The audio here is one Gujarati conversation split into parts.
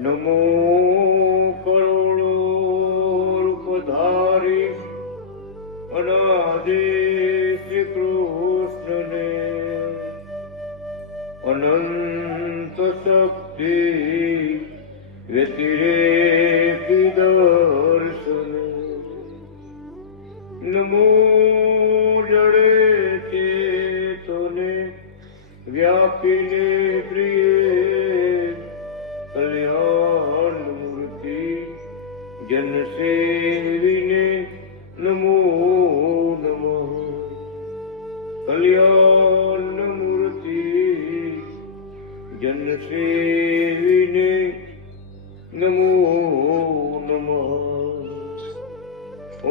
નમો કરોડો રૂપધારી અનાદિ શ્રી કૃષ્ણને અનંત શક્તિ વ્યતિરેકી દર્શન નમો જડે ચેતને વ્યાપીને પ્રિય કલ્યાણ મૂર્તિ જન સેવીને નમો નમઃ કલ્યાણ મૂર્તિ જન સેવીને નમો નમઃ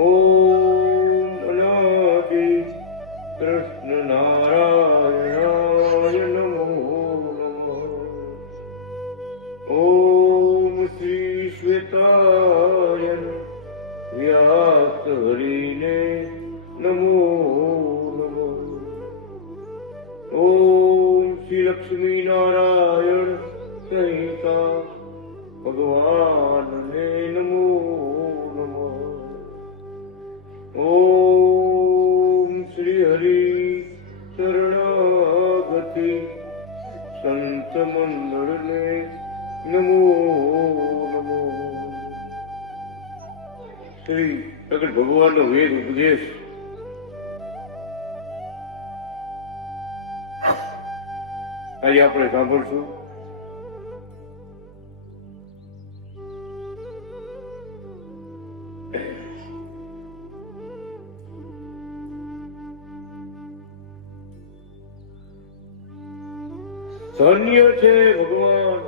ઓમ અનાદિ કૃષ્ણ નારાયણાય નમો નમઃ ઓમ શ્રી શ્વેતાય વ્યાસ હરિને નમો નમઃ ઓમ શ્રી લક્ષ્મી નારાયણ સંહિતા ભગવાનને નમો નમઃ ઓમ શ્રી હરિ શરણાગતિ સંત મંડળને નમો નમઃ શ્રી પ્રગટ ભગવાનનો વેદ ઉપદેશ આજે આપણે સાંભળશું. ધન્ય છે ભગવાન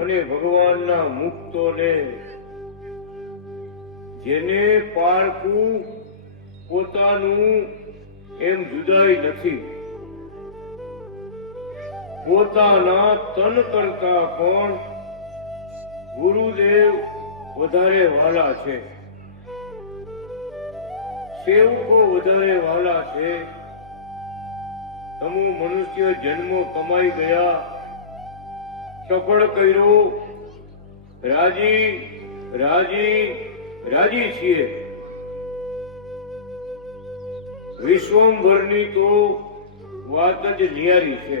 અને ભગવાનના મુક્તોને, જેને પારખું પોતાનું એમ જુદાઈ નથી. પોતાના તન કરતા પણ ગુરુદેવ વધારે વાલા છે, સેવકો વધારે વાલા છે. તમુ મનુષ્ય જન્મો કમાઈ ગયા, સફળ કર્યો, રાજી રાજી રાજી છીએ. વિશ્વંભરની તો વાત જ નિયારી છે.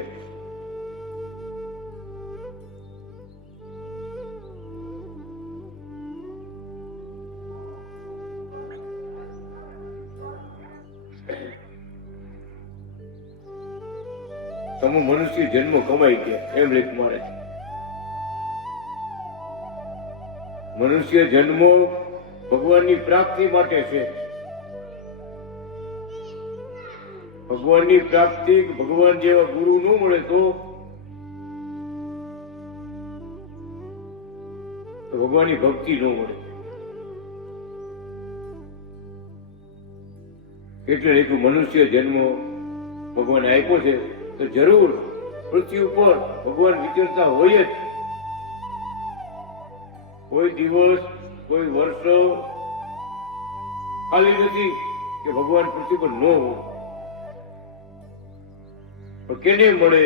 તમે મનુષ્ય જન્મ કમાઈ ગયા એમ લેખ મારે. મનુષ્ય જન્મો ભગવાનની પ્રાપ્તિ માટે છે. ભગવાનની પ્રાપ્તિ, ભગવાન જેવા ગુરુ ન મળે તો ભગવાનની ભક્તિ ન મળે. એટલે એક મનુષ્ય જન્મ ભગવાન આપ્યો છે તો જરૂર પૃથ્વી ઉપર ભગવાન વિચરતા હોય જ. કોઈ દિવસ કોઈ વર્ષો ખાલી નથી કે ભગવાન પૃથ્વી પર ન હોય. પણ કેને મળે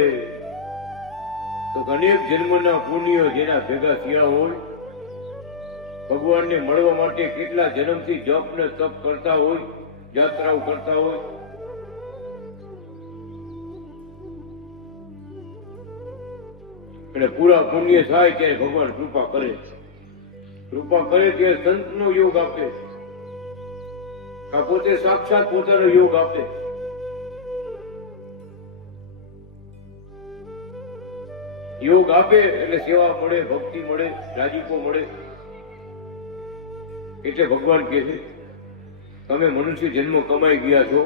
તો અનેક જન્મના પુણ્યો જેના ભેગા થયા હોય, ભગવાનને મળવા માટે કેટલા જન્મથી જપ ને તપ કરતા હોય, યાત્રાઓ કરતા હોય. અને પૂરા પુણ્ય થાય ત્યારે ભગવાન કૃપા કરે. કૃપા કરે ત્યારે સંતનો યોગ આપે, આ પોતે સાક્ષાત પોતાનો યોગ આપે. યોગ આપે એટલે સેવા મળે, ભક્તિ મળે, રાજીપો મળે. એટલે ભગવાન કહે છે તમે મનુષ્ય જન્મ કમાઈ ગયા છો,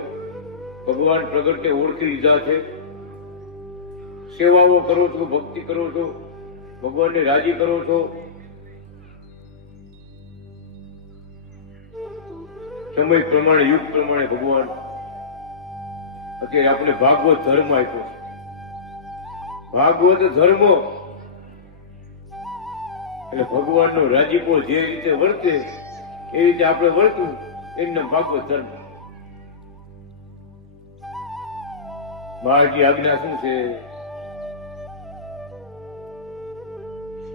ભગવાન પ્રગટે ઓળખી લીધા છે, સેવાઓ કરો છો, ભક્તિ કરો છો, ભગવાનને રાજી કરો છો. સમય પ્રમાણે, યુગ પ્રમાણે ભગવાન અત્યારે આપણે ભાગવત ધર્મ આપ્યો છે. ભાગવત ધર્મ એટલે ભગવાનનો રાજીપો જે રીતે વર્તે એ રીતે આપણે વર્તવું, એમનો ભાગવત ધર્મ. મહારાજની આજ્ઞા શું છે?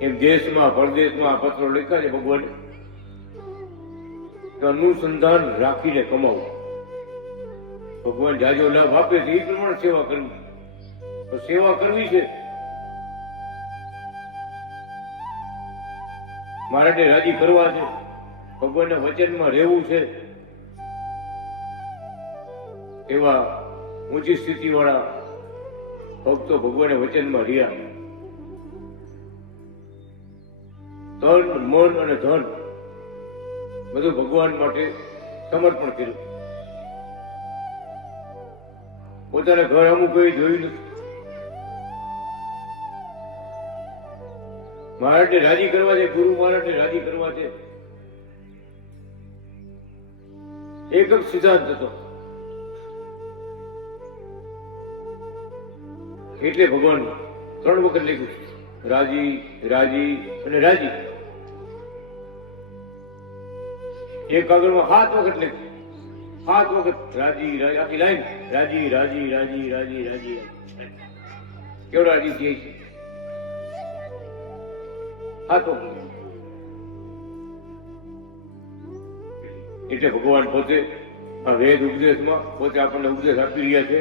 એમ દેશમાં પરદેશમાં આ પત્રો લખ્યા છે ભગવાને કે અનુસંધાન રાખીને કમાવું. ભગવાન જાજો લાભ આપે છે એ પ્રમાણે સેવા કરવી. તો સેવા કરવી છે મહારાજને રાજી કરવા છે, ભગવાનના વચનમાં રહેવું છે. એવા ઊંચી સ્થિતિ વાળા ભક્તો ભગવાનના વચનમાં રહ્યા. તન મન અને ધન બધું ભગવાન માટે સમર્પણ કર્યું. પોતાના ઘર અમુક કઈ જોયું નથી. મહારાજને રાજી કરવા છે, ગુરુ મહારાજને રાજી કરવા છે. એક જ સિદ્ધાંત હતો. એટલે ભગવાન 3 વખત લખ્યું રાજી, રાજી અને રાજી. એક કાગળમાં 7 વખત લખ્યું. 7 વખત રાજી, રાજી, આખી લાઈન રાજી, રાજી, રાજી, રાજી, રાજી. કેવડા રાજી થઈ છે? 7 વખત. એટલે ભગવાન પોતે આ વેદ ઉપદેશમાં પોતે આપણને ઉપદેશ આપી રહ્યા છે.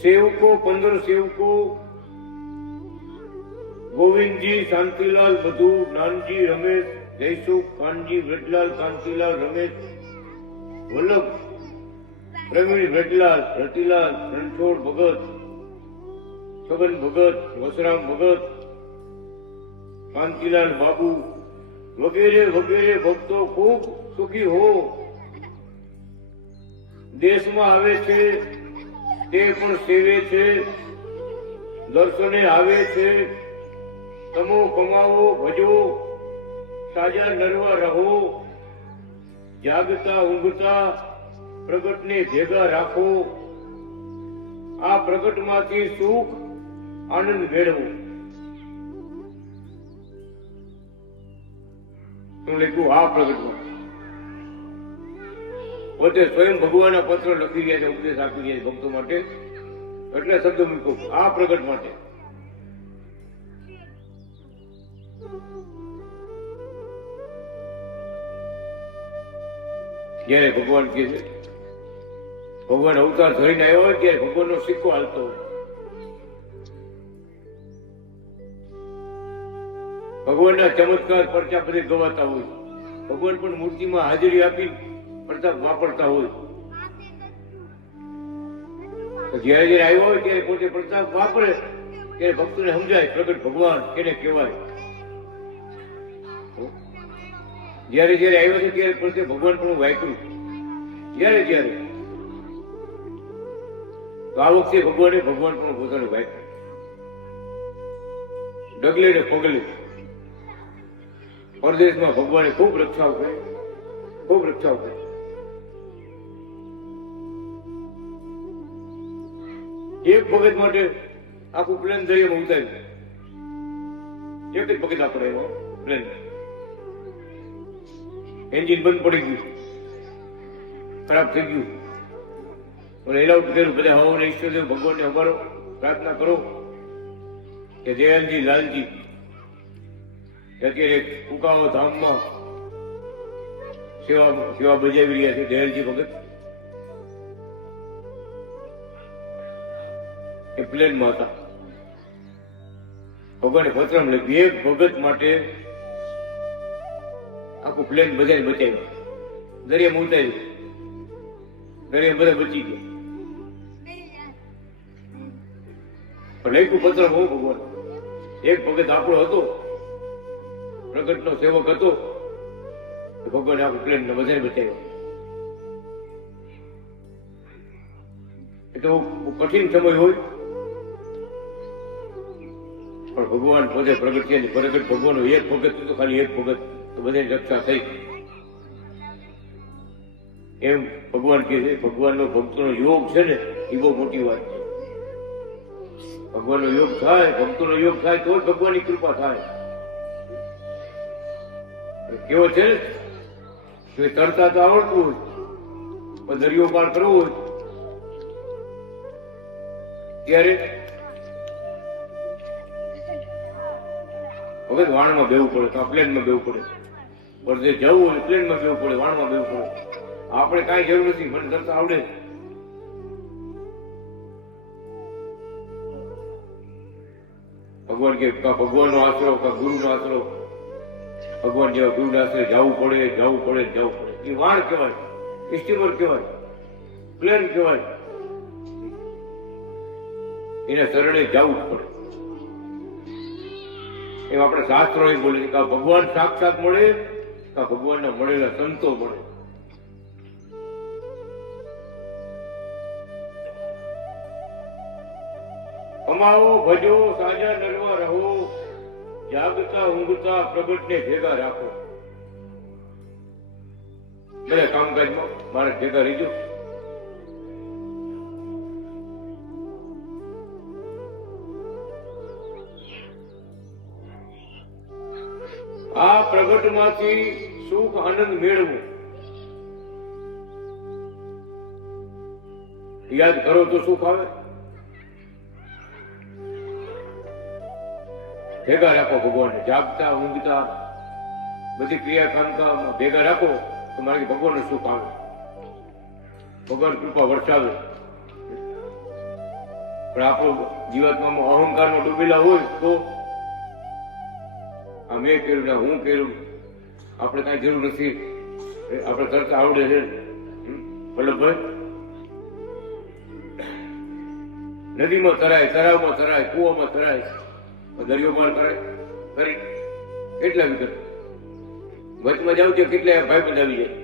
સેવકો 15 સેવકો ગોવિંદજી, શાંતિલાલ, બધુ, નાનજી, રમેશ, જયસુખ, કાનજી, વ્રજલાલ, કાંતિલાલ, રમેશ, વલ્લભ, પ્રવીણ, વ્રજલાલ, રતિલાલ, રણછોડ ભગત, છગન ભગત, વસરામ ભગત, કાંતિલાલ બાબુ વગેરે વગેરે ભક્તો ખૂબ સુખી હો. દેશમાં આવે છે તે પણ સેવે છે, દર્શને આવે છે. તમો કમાવો ભજો, સાજા નરવા રહો. જાગતા ઊંઘતા પ્રગટને ભેગા રાખો. આ પ્રગટમાંથી સુખ આનંદ મેળવો. શું લખ્યું? આ પ્રગટમાં પોતે સ્વયં ભગવાનના પત્ર લખી રહ્યા છે, ઉપદેશ આપી રહ્યા છે ભક્તો માટે. એટલે શબ્દ મૂકો આ પ્રગટ માટે. જયારે ભગવાન કહે છે, ભગવાન અવતાર ધરીને આવ્યો હોય ત્યારે ભગવાનનો સિક્કો હાલતો હોય. ભગવાનના ચમત્કાર પરચા બધે ગવાતા હોય. ભગવાન પણ મૂર્તિમાં હાજરી આપી પ્રતાપ વાપરતા હોય. જયારે જયારે આવ્યો હોય ત્યારે પોતે પ્રતાપ વાપરે ત્યારે ભક્તોને સમજાય પ્રગટ ભગવાન કેને કહેવાય. જયારે જયારે આવ્યો છે ત્યારે પોતે ભગવાન પણ વાપર્યું. જયારે જયારે તો આ વખતે ભગવાને ભગવાન પણ પોતાનું વાપર્યું. ડગલે ને પગલે પરદેશમાં ભગવાને ખૂબ રક્ષાઓ કરી, ખૂબ રક્ષાઓ કરી. એક ભગત માટે આખું પ્લેન દરિયામાં ઉતાર્યું. એક જ ભગત આપણે એવો પ્લેન, એન્જિન બંધ પડી ગયું, ખરાબ થઈ ગયું. એલાઉટ કર્યું બધા હવાને ઈષ્ટદેવ ભગવાનને અમારો પ્રાર્થના કરો કે દયાલજી, લાલજી અત્યારે કુકાઓ ધામમાં સેવા બજાવી રહ્યા છે. દયાલજી ભગત એ પ્લેનમાં હતા. ભગવાને પત્રમાં લખ્યું એક ભગત માટે આખું પ્લેન બધાને બચાવ્યું. દરિયામાં ઉતાર્યું, દરિયા બધા બચી ગયા. પણ લખ્યું પત્ર બહુ ભગવાન એક ભગત આપણો હતો, પ્રગટનો સેવક હતો. ભગવાને આખું પ્લેન ને બધાને બચાવ્યો. એટલે કઠિન સમય હોય પણ ભગવાન પોતે પ્રગટ છે. પ્રગટ ભગવાન એક ભગત તો ખાલી એક ભગત તો બધાની રક્ષા થઈ. એમ ભગવાન કહે છે ભગવાનનો ભક્તોનો યોગ છે ને એ બહુ મોટી વાત છે. ભગવાનનો યોગ થાય, ભક્તોનો યોગ થાય તો જ ભગવાનની કૃપા થાય. કેવો છે ને તરતા તો આવડતું હોય પણ દરિયો પાર કરવો હોય ત્યારે વખત વાણમાં બેવું પડે તો પ્લેનમાં બેવું પડે, પણ જે જવું હોય પ્લેનમાં બેવું પડે, વાણમાં બેવું પડે. આપણે કાંઈ જરૂર નથી, મને તરત આવડે. ભગવાન કે ભગવાનનો આશરો કા ગુરુનો આશરો, ભગવાન જેવા ગુરુના આશરે જવું પડે, જવું પડે, જવું પડે. એ વાણ કહેવાય, સ્ટીમર કહેવાય, પ્લેન કહેવાય. એને શરણે જવું જ પડે. એમ આપણે શાસ્ત્રો એ બોલે કે ભગવાન સાક્ષાત મળે કે ભગવાનના મળેલા સંતો મળે. કમાવો ભજો સાજા નરવા રહો, જાગતા ઊંઘતા પ્રગટને ભેગા રાખો. બધા કામકાજમાં મારે ભેગા રહીજો. આ પ્રગટમાંથી સુખ આનંદ મેળવું. યાદ કરો તો સુખ આવે. ભેગા રાખો ભગવાનને, જાગતા ઊંઘતા બધી ક્રિયા કામકામાં ભેગા રાખો તો મારે ભગવાનનું સુખ આવે, ભગવાન કૃપા વરસાવે. પણ આપણો જીવાત્મામાં અહંકારમાં ડૂબેલા હોય તો આ મેં કર્યું ને હું કર્યું, આપણે કાંઈ જરૂર નથી, આપણે તરત આવડે છે. વલ્લભભાઈ, નદીમાં તરાય, તળાવમાં તરાય, કૂવામાં તરાય, દરિયો પાર કરાય કરી કેટલા વિગત વચમાં જાવ છે, કેટલા ભાઈ બંધ આવી જાય.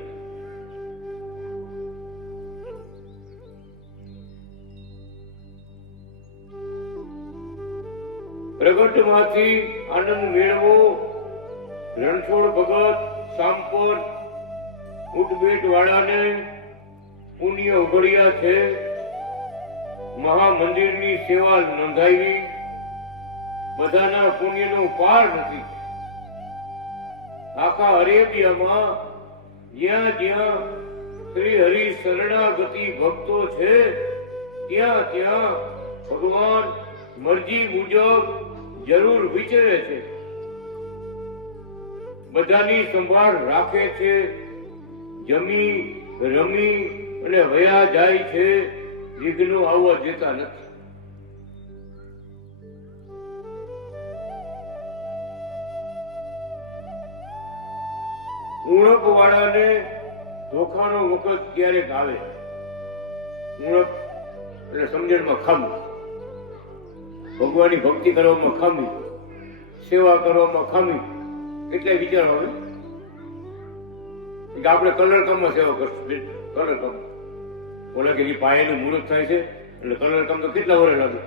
પ્રગટમાંથી આનંદ મેળવો. રણછોડ ભગત સાંપર ઉઠબેટ વાળાને પુણ્ય ઉઘડ્યા છે. મહામંદિરની સેવા નોંધાવી, બધાના પુણ્યનો પાર નથી. આખા અરેબિયામાં જ્યાં જ્યાં શ્રી હરિ શરણાગતિ ભક્તો છે ત્યાં ત્યાં ભગવાન મરજી મુજબ જરૂર વિચરે છે, બધાની સંભાળ રાખે છે, જમી રમી અને વયા જાય છે, વિઘ્નો આવવા દેતા નથી. ઉણપ વાળાને ધોખાનો વખત ક્યારેક આવે. ઉણપ એટલે સમજણમાં ખામી, ભગવાનની ભક્તિ કરવામાં ખામી, સેવા કરવામાં ખામી. એટલે વિચાર આવે કે આપણે કલર કામમાં સેવા કરશું. કલર કામ બોલે કે એ પાયાનું મુહૂર્ત થાય છે એટલે કલર કામ તો કેટલા વર્ષ લાગે.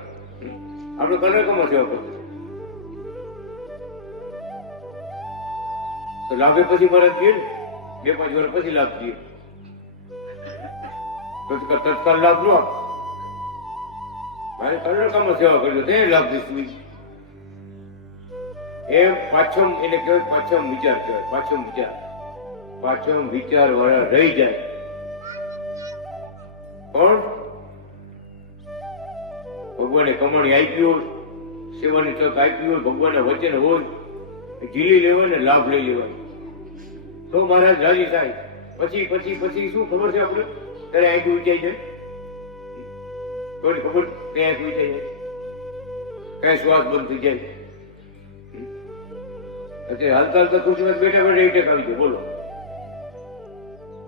આપણે કલર કામમાં સેવા કરશું તો લાગે પછી મારા દઈએ ને, 2-5 વર્ષ પછી લાભ દઈએ. તત્કાલ લાભ નો આપ. મારે કલર કામમાં સેવા કરજો તે લાભ દઈશું. એમ પાછમ એને કહેવાય, પાછમ વિચાર કહેવાય. પાછમ વિચાર, પાછમ વિચાર વાળા રહી જાય. પણ ભગવાને કમાણી આપી હોય, સેવાની તક આપી હોય, ભગવાનના વચન હોય, ઝીલી લેવાય ને લાભ લઈ લેવાય તો મહારાજ રાજી થાય. પછી પછી પછી શું ખબર છે આપણે? ત્યારે આંખ ઉંચાઈ જાય, કોઈને ખબર? ત્યાં આંખ ઉંચાઈ જાય, કઈ શ્વાસ બંધ થઈ જાય. એટલે હાલતા હાલતા ખુશીમાં બેઠા બેઠા એટેક આવી ગયો. બોલો,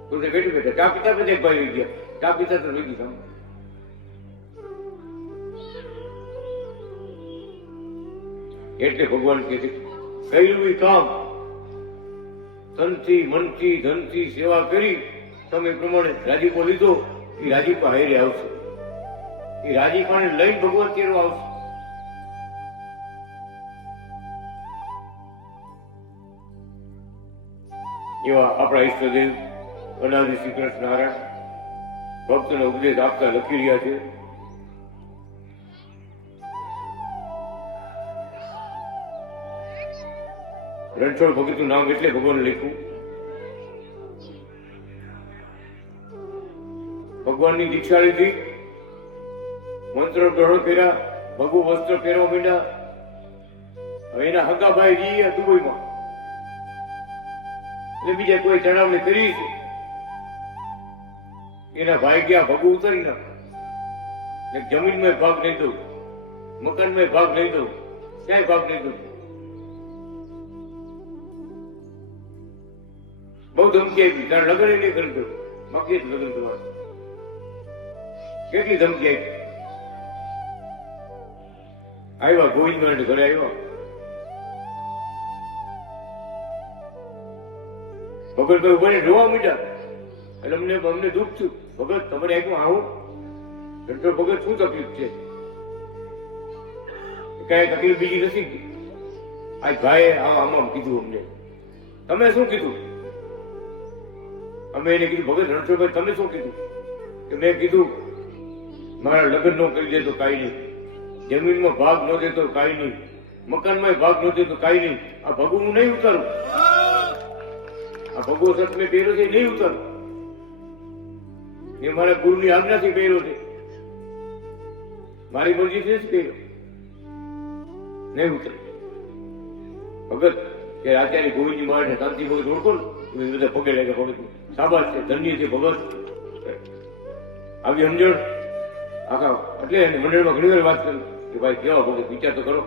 ખુશી બેઠી બેઠા ચા પીતા પછી ભાઈ ગયા, ચા પીતા તો રહી ગયું. એટલે ભગવાન કે છે કયું કામ તનથી મનથી ધનથી સેવા કરી તમે પ્રમાણે રાજીપો લીધો, એ રાજીપા હારે આવશે. એ રાજીપાને લઈને ભગવાન કેરો આવશે. એવા આપણા ઈષ્ટદેવ અનાદિ શ્રી કૃષ્ણ નારાયણ ભક્તનો ઉપદેશ આપતા લખી રહ્યા છે. રણછોડ ભગતનું નામ એટલે ભગવાન લખ્યું. ભગવાનની દીક્ષા લીધી, મંત્ર ગ્રહણ કર્યા, ભગુ વસ્ત્ર પહેરવા માંડ્યા. હવે એના હગાભાઈ જઈએ દુબઈમાં, એટલે બીજા કોઈ ચડાવણી કરી છે. એના ભાઈ ગયા ભગુ ઉતારી નાખ, જમીનમાં ભાગ નહીં દઉં, મકાનમાં ભાગ નહીં દઉં, ક્યાંય ભાગ નહીં દઉં. બહુ ધમકી આપી, તારે લગ્ન નહીં કરી દઉં, બાકી જ લગ્ન કરવાનું. કેટલી ધમકી આપી. આવ્યા ગોવિંદ ઘરે આવ્યા, ભગત ભાઈ ઉભા રોવા મીઠા. એટલે અમને દુઃખ થયું. ભગત તમારે આપ્યું આવું ડોક્ટર ભગત શું તકલીફ છે? કઈ તકલીફ બીજી નથી. આ ભાઈ આમ કીધું અમને. તમે શું કીધું? અમે એને કીધું ભગત રણછોડભાઈ તમે શું કીધું? કે મેં કીધું મારા લગ્ન ન કરી દે તો કાંઈ નહીં, જમીનમાં ભાગ ન દે તો કાંઈ નહીં, મકાનમાં ભાગ ન દે તો કાંઈ નહીં. આ ભગુ હું નહીં ઉતારું, આ ભગવો સત મેં પહેર્યો છે નહીં ઉતારું. એ મારા ગુરુની આજ્ઞાથી પહેર્યો છે, મારી મરજીથી જ પહેર્યો, નહીં ઉતર. ભગત કે આચાર્ય ગોવિંદજી મહારાજ શાંતિ ભગત ઓળખો ને, બધા પગે લાગે. ભગત સાબાદ છે, ધન્ય છે ભગત. આવી સમજણ આખા એટલે મંડળમાં ઘણી વાર વાત કરી કે ભાઈ કેવા ભગત વિચાર તો કરો.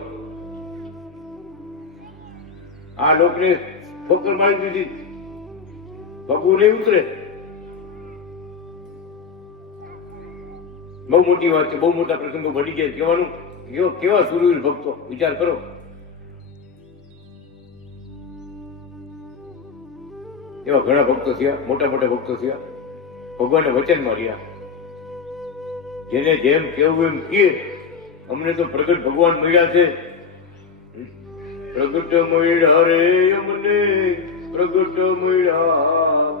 આ લોકને ઠોકર મારી દીધી, ભગવું નહીં ઉતરે. બહુ મોટી વાત છે, બહુ મોટા પ્રસંગો બની ગયા. કહેવાનું કેવા સુરવીર ભક્તો વિચાર કરો. એવા ઘણા ભક્તો થયા, મોટા મોટા ભક્તો થયા, ભગવાનને વચનમાં રહ્યા. જેને જેમ કેવું એમ કે અમને તો પ્રગટ ભગવાન મળ્યા છે. પ્રગટ મળ્યા રે અમને, પ્રગટ મળ્યા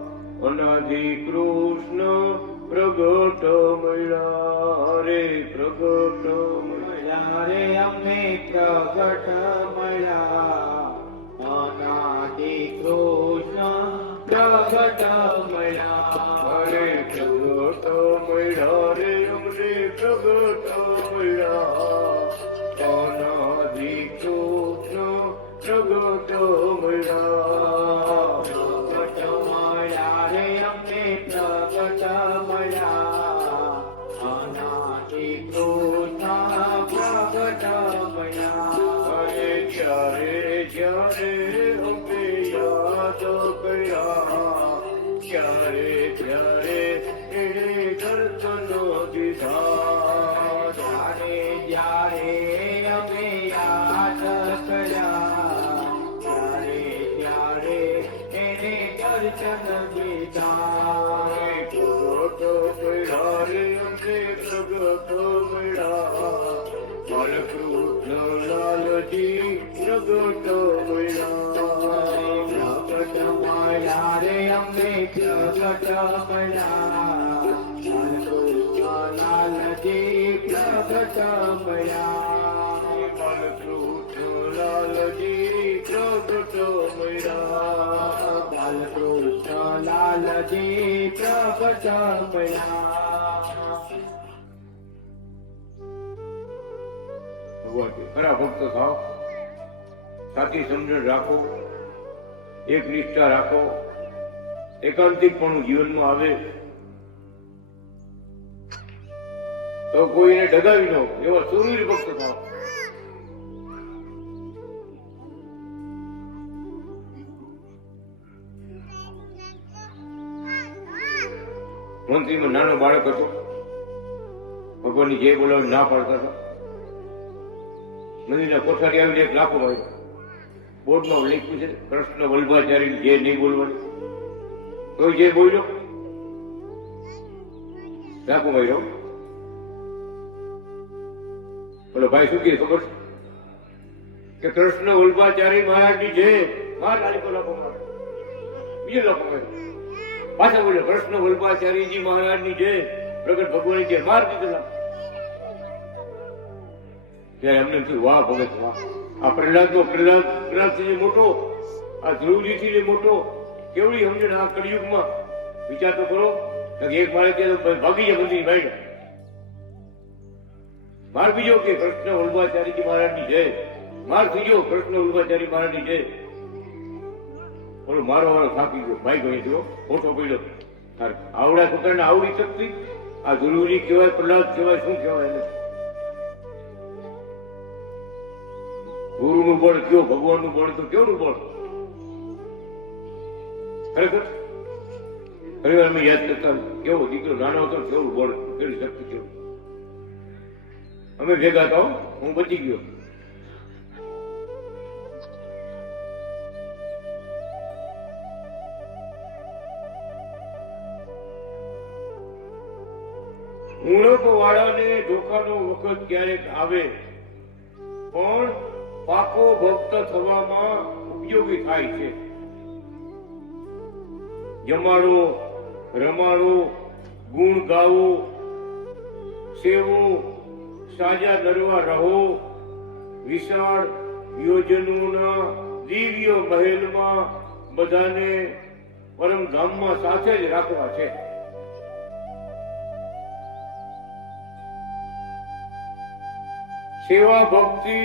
અનાદિ કૃષ્ણ, પ્રગટ મળ્યા રે, પ્રગટ મળ્યા રે અમને, પ્રગટ મળ્યા અનાદિ કૃષ્ણ, પ્રગટ મળ્યા રે, પ્રગટ મળ્યા રે અમને, પ્રગટ મળ્યા અનાદિ કૃષ્ણ, પ્રગટ મળ્યા. પ્રગટ મળ્યા રે અમને, પ્રગટ મળ્યા અનાદિ કૃષ્ણ, પ્રગટ મળ્યા. અરે જ્યારે જ્યારે અમે યાદ કર્યા, ત્યારે ત્યારે એને દર્શનો દીધા. જ્યારે જ્યારે અમે યાદ કર્યા, ત્યારે ત્યારે એને દર્શન દીધા. પ્રગટ મળ્યા રે અમને, પ્રગટ મળ્યા બાલકૃષ્ણ લાલજી, પ્રગટ મળ્યા. પ્રગટ મળ્યા રે અમને, પ્રગટ મળ્યા બાલકૃષ્ણ લાલજી, પ્રગટ મળ્યા. બાલકૃષ્ણ લાલજી, પ્રગટ મળ્યા બાલકૃષ્ણ લાલજી, પ્રગટ મળ્યા. ખરા ભક્ત થાવ, સાચી સમજણ રાખો, એક નિષ્ઠા રાખો, એકાંતિક પણ જીવનમાં આવે તો કોઈને ડગાવી ન એવા સુરવીર ભક્ત થાવ. મંત્રીમાં નાનો બાળક હતો, ભગવાનની જય બોલાવી ના પાડતા હતા. મંદિરના કોઠારી આવીને એક લાખો માર્યો. બોર્ડમાં લખ્યું છે કૃષ્ણ વલ્ભાચાર્ય જે નહીં બોલવાનું, તો જે બોલ્યો લાખો માર્યો. બોલો ભાઈ શું કહે ખબર કે કૃષ્ણ વલ્ભાચાર્ય મહારાજની જય, માર લાખો લાખો માર, બીજો લાખો માર્યો. પાછા બોલ્યો કૃષ્ણ વલ્ભાચાર્યજી મહારાજની જય, પ્રગટ ભગવાનની જય, માર દીધો લાખો. ત્યારે એમને થયું વાહ ભગત વાહ, આ પ્રહલાદથી મોટો, આ ધ્રુવજીથી મોટો, કેવડી સમજણ આ કળિયુગમાં. વિચાર તો કરો, એક મારે ત્યાં ભાગી જાય મંદિર ભાઈ. માર બીજો કે કૃષ્ણ વલ્લભાચાર્યજી મહારાજની જય, માર ત્રીજો કૃષ્ણ વલ્લભાચાર્ય મહારાજની જય. બોલો મારો વાળો થાકી ગયો, ભાઈ ગયો થયો, ફોટો પડ્યો. આવડા છોકરાને આવડી શકતી? આ ગુરુજી કહેવાય, પ્રહલાદ કહેવાય, શું કહેવાય એને? ગુરુનું બળ કયો, ભગવાનનું બળ તો કેવડું બળ ખરેખર. ઘણી અમે યાદ કરતા કેવો દીકરો નાનો હતો, કેવું બળ, કેવી શક્તિ, કેવું. અમે ભેગા હતા, હું બચી ગયો. ઉણપ વાળાને ધોખાનો વખત ક્યારેક આવે, પણ પાકો ભક્ત થવામાં ઉપયોગી થાય છે. જમાડો, રમાડો, ગુણ ગાવો, સેવો, સાજા નરવા રહો, વિશાળ યોજનોના દિવ્ય મહેલમાં બધાને પરમધામમાં સાથે જ રાખવા છે. સેવા ભક્તિ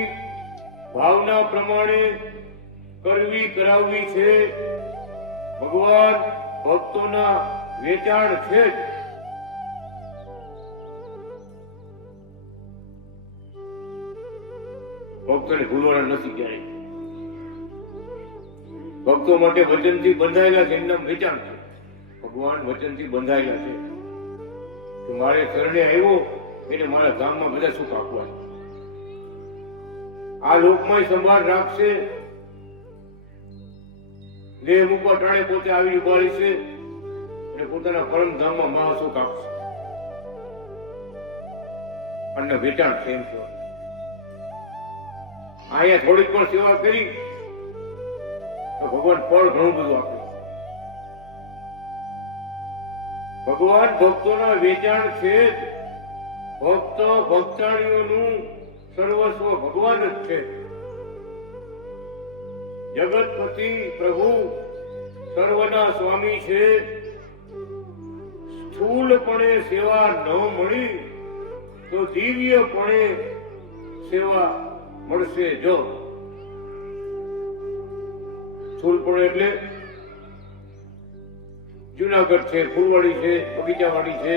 ભાવના પ્રમાણે કરવી કરાવવી છે. ભગવાન ભક્તોના વેચાણ છે જ. ભક્તોને ભૂલવાના નથી ક્યારેય. ભક્તો માટે વચનથી બંધાયેલા છે, એમના વેચાણ છે. ભગવાન વચનથી બંધાયેલા છે કે મારે શરણે આવ્યો એને મારા ધામમાં બધા સુખ આપવા છે. આ લોકમાં સંભાળ રાખશે, દેહ મૂકવા ટાણે પોતે આવી ઉભારી છે અને પોતાના પરમધામમાં મહાસુખ આપશે. અને વેચાણ છે એમ કહેવાય. અહીંયા થોડીક પણ સેવા કરી તો ભગવાન ફળ ઘણું બધું આપે. ભગવાન ભક્તોના વેચાણ છે. ભક્ત ભક્તાણીઓનું સર્વસ્વ ભગવાન જ છે. જગતપતિ પ્રભુ સર્વના સ્વામી છે. સ્થૂલપણે સેવા ન મળી તો દિવ્યપણે સેવા મળશે. જો સ્થૂલપણે એટલે જુનાગઢ છે, ફૂલવાડી છે, બગીચાવાડી છે,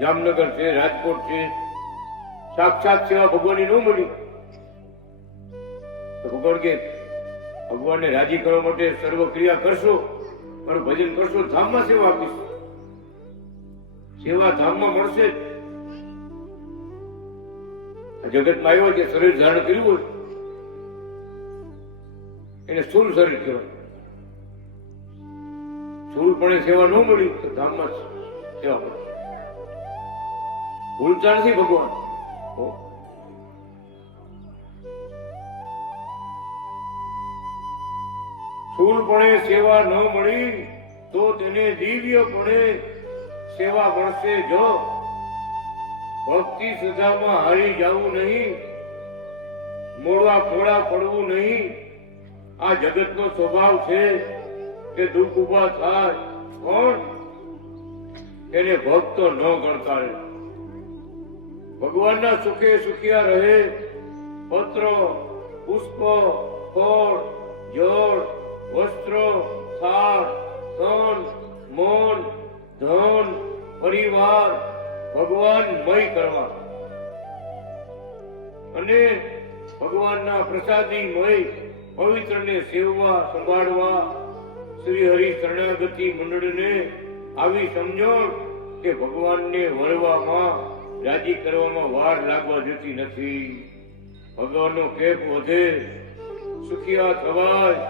જામનગર છે, રાજકોટ છે, સાક્ષાત સેવા ભગવાનની ન મળી તો ભગવાન કે ભગવાનને રાજી કરવા માટે સર્વ ક્રિયા કરશો, પણ ભજન કરશો, ધામમાં સેવા આપીશ. સેવા ધામમાં મળશે જ. જગતમાં આવ્યો છે, શરીર ધારણ કર્યું હોય એને સ્થૂળ શરીર કહેવાય. સ્થૂળપણે સેવા ન મળી તો ધામમાં સેવા મળે. ભૂલતા નથી ભગવાન. સ્થૂળપણે સેવા ન મળી તો તેને દિવ્યપણે સેવા મળશે. જો ભક્તિ શ્રદ્ધામાં હારી જવું નહીં, મોડા ફોડા પડવું નહીં. આ જગતનો સ્વભાવ છે કે દુઃખ ઉભા થાય પણ એને ભક્ત ન ગણતા રહે. ભગવાનના સુખે સુખિયા રહે. પત્ર, પુષ્પ, ફળ, જળ, વસ્ત્ર, થાળ, ધન, મન, ધન, પરિવાર ભગવાનમય કરવા અને ભગવાનના પ્રસાદીમય પવિત્રને સેવવા સંભાળવા. શ્રી હરિ શરણાગતિ મંડળને આવી સમજણ કે ભગવાનને વળવામાં, રાજી કરવામાં વાર લાગવા જતી નથી. ભગવાનનો કેપ વધે, સુખિયા થવાય.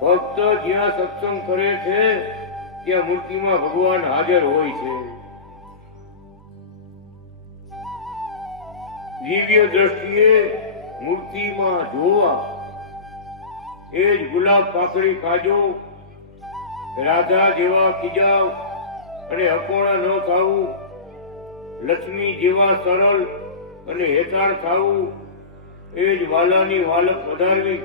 ભક્ત જ્યાં સત્સંગ કરે છે ત્યાં મૂર્તિમાં ભગવાન હાજર હોય છે. દિવ્ય દ્રષ્ટિએ મૂર્તિમાં જોવા. એ જ ગુલાબ પાકડી ખાજો, રાધા જેવા ખીજાવ અને અપોણા ન ખાવું, લક્ષ્મી જેવા સરળ અને હેતાળ ખાવું. એ જ વાલાની વાલક વધારવી.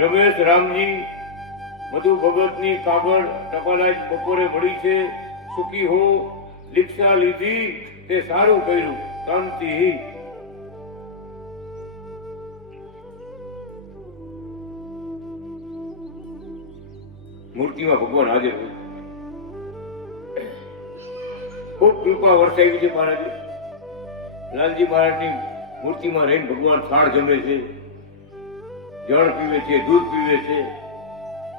રમેશ રામજી મધુ ભગતની કાગળ ટપાલાઈ બપોરે મળી છે, સુખી હો દીક્ષા લીધી તે સારું કર્યું, શાંતિ. મૂર્તિમાં ભગવાન હાજર હોય. ખૂબ કૃપા વરસાવી છે મહારાજે. લાલજી મહારાજની મૂર્તિમાં રહીને ભગવાન થાળ જમે છે, જળ પીવે છે, દૂધ પીવે છે.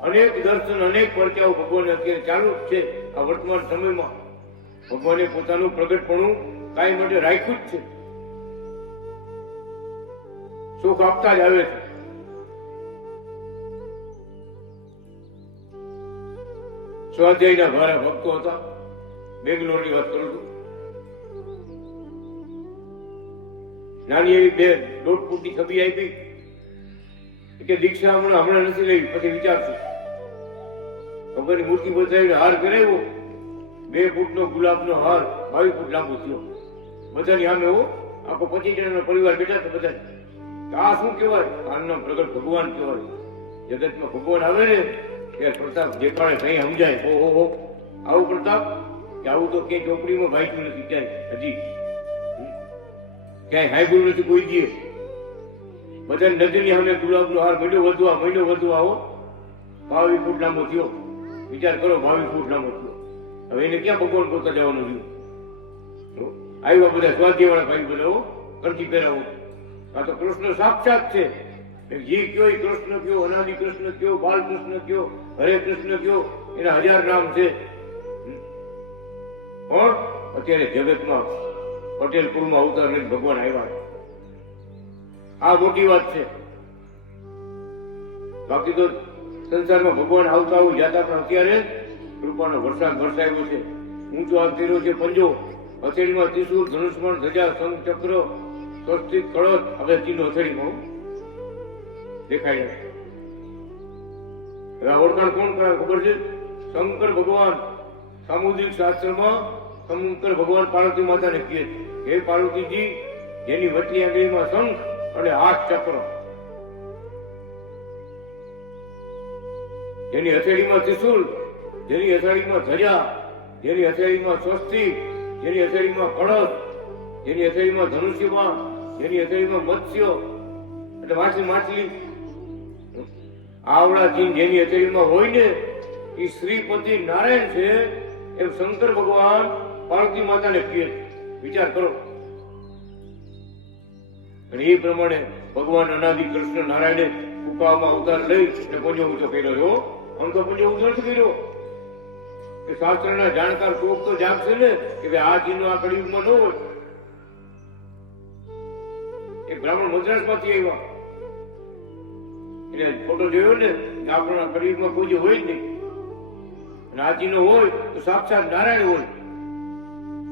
અનેક દર્શન, અનેક પરચાઓ ભગવાન અત્યારે ચાલુ જ છે. આ વર્તમાન સમયમાં ભગવાને પોતાનું પ્રગટપણું કાંઈ માટે રાખ્યું જ છે. સુખ આપતા જ આવે છે. સ્વાધ્યાયના મારા ભક્તો હતા, બેંગ્લોરની વાત કરું છું. નાની એવી 1.5 ફૂટની છબી આપી કે દીક્ષા હમણાં નથી લઈ, પછી વિચારશું. ભગવાનની મૂર્તિ બતાવીને હાર કરાવ્યો, 2 ફૂટનો ગુલાબનો હાર 22 ફૂટ લાંબો થયો. બધાની સામે આખો 25 જણાનો પરિવાર બેઠા તો બધા આ શું કહેવાય? આનું નામ પ્રગટ ભગવાન કહેવાય. જગતમાં ભગવાન આવે ને ત્યારે પ્રતાપ દેખાડે, કઈ સમજાય. ઓહો, આવું પ્રતાપ કે આવું તો ક્યાંય ચોપડીમાં વાંચ્યું નથી, ક્યાંય હજી ક્યાંય સાંભળ્યું નથી કોઈ દીએ. બધા નજરની સામે ગુલાબનો હાર મહિનો વધવા 22 ફૂટ લાંબો થયો. વિચાર કરો, 22 ફૂટ લાંબો થયો. હવે એને ક્યાં ભગવાન પોતા જવાનું થયું? આવ્યા બધા સ્વાધ્યાય વાળા ભાઈ બધા કંઠી પહેરાવો. આ તો કૃષ્ણ સાક્ષાત છે. જે કયો એ કૃષ્ણ કયો, અનાદિ કૃષ્ણ કયો, બાલકૃષ્ણ કયો, હરે કૃષ્ણ કયો, એના 1000 નામ છે. પણ અત્યારે જગતમાં પટેલપુરમાં અવતાર લઈને ભગવાન આવ્યા. આ મોટી વાત છે. બાકી તો સંસારમાં ભગવાન આવતા હોય જાતા, પણ અત્યારે કૃપાનો વરસાદ વરસાવ્યો છે. ઊંચો હાથ કર્યો છે પંજો, હથેળીમાં ત્રિશૂળ, ધનુષ્મણ, ધજા, શંખ, ચક્ર, સ્વસ્તિક, કળશ. હવે ચીનો હથેળીમાં દેખાય છે. હવે ઓળખાણ કોણ કરે ખબર છે? શંકર ભગવાન. સામુદ્રિક શાસ્ત્રમાં શંકર ભગવાન પાર્વતી માતાને કહે છે, હે પાર્વતીજી, જેની વચલી આંગળીમાં શંખ અને 8 ચક્ર, જેની હથેળીમાં ત્રિશૂલ, જેની હથેળીમાં ધજા, જેની હથેળીમાં સ્વસ્તિક, જેની હથેળીમાં કળશ, જેની હથેળીમાં ધનુષ્યમાં, જેની હથેળીમાં મત્સ્ય એટલે માછલી, આવડા ચીન જેની હથેળીમાં હોય ને એ શ્રીપતિ નારાયણ છે. એમ શંકર ભગવાન પાર્વતી માતાને કહે. વિચાર કરો. અને એ પ્રમાણે ભગવાન અનાદિ કૃષ્ણ નારાયણે કુકામાં અવતાર લઈ અને પંજો ઊંચો કર્યો છો. આમ તો પંજો ઊંચો નથી કર્યો કે શાસ્ત્રના જાણકાર કોક તો જાગશે ને કે આ ચીનો આ કળિયુગમાં ન હોય. એક બ્રાહ્મણ મદ્રાસમાંથી આવ્યા, એને ફોટો જોયો ને આપણા કળિયુગમાં કોઈ હોય જ નહીં, અને આ ચીનો હોય તો સાક્ષાત નારાયણ હોય.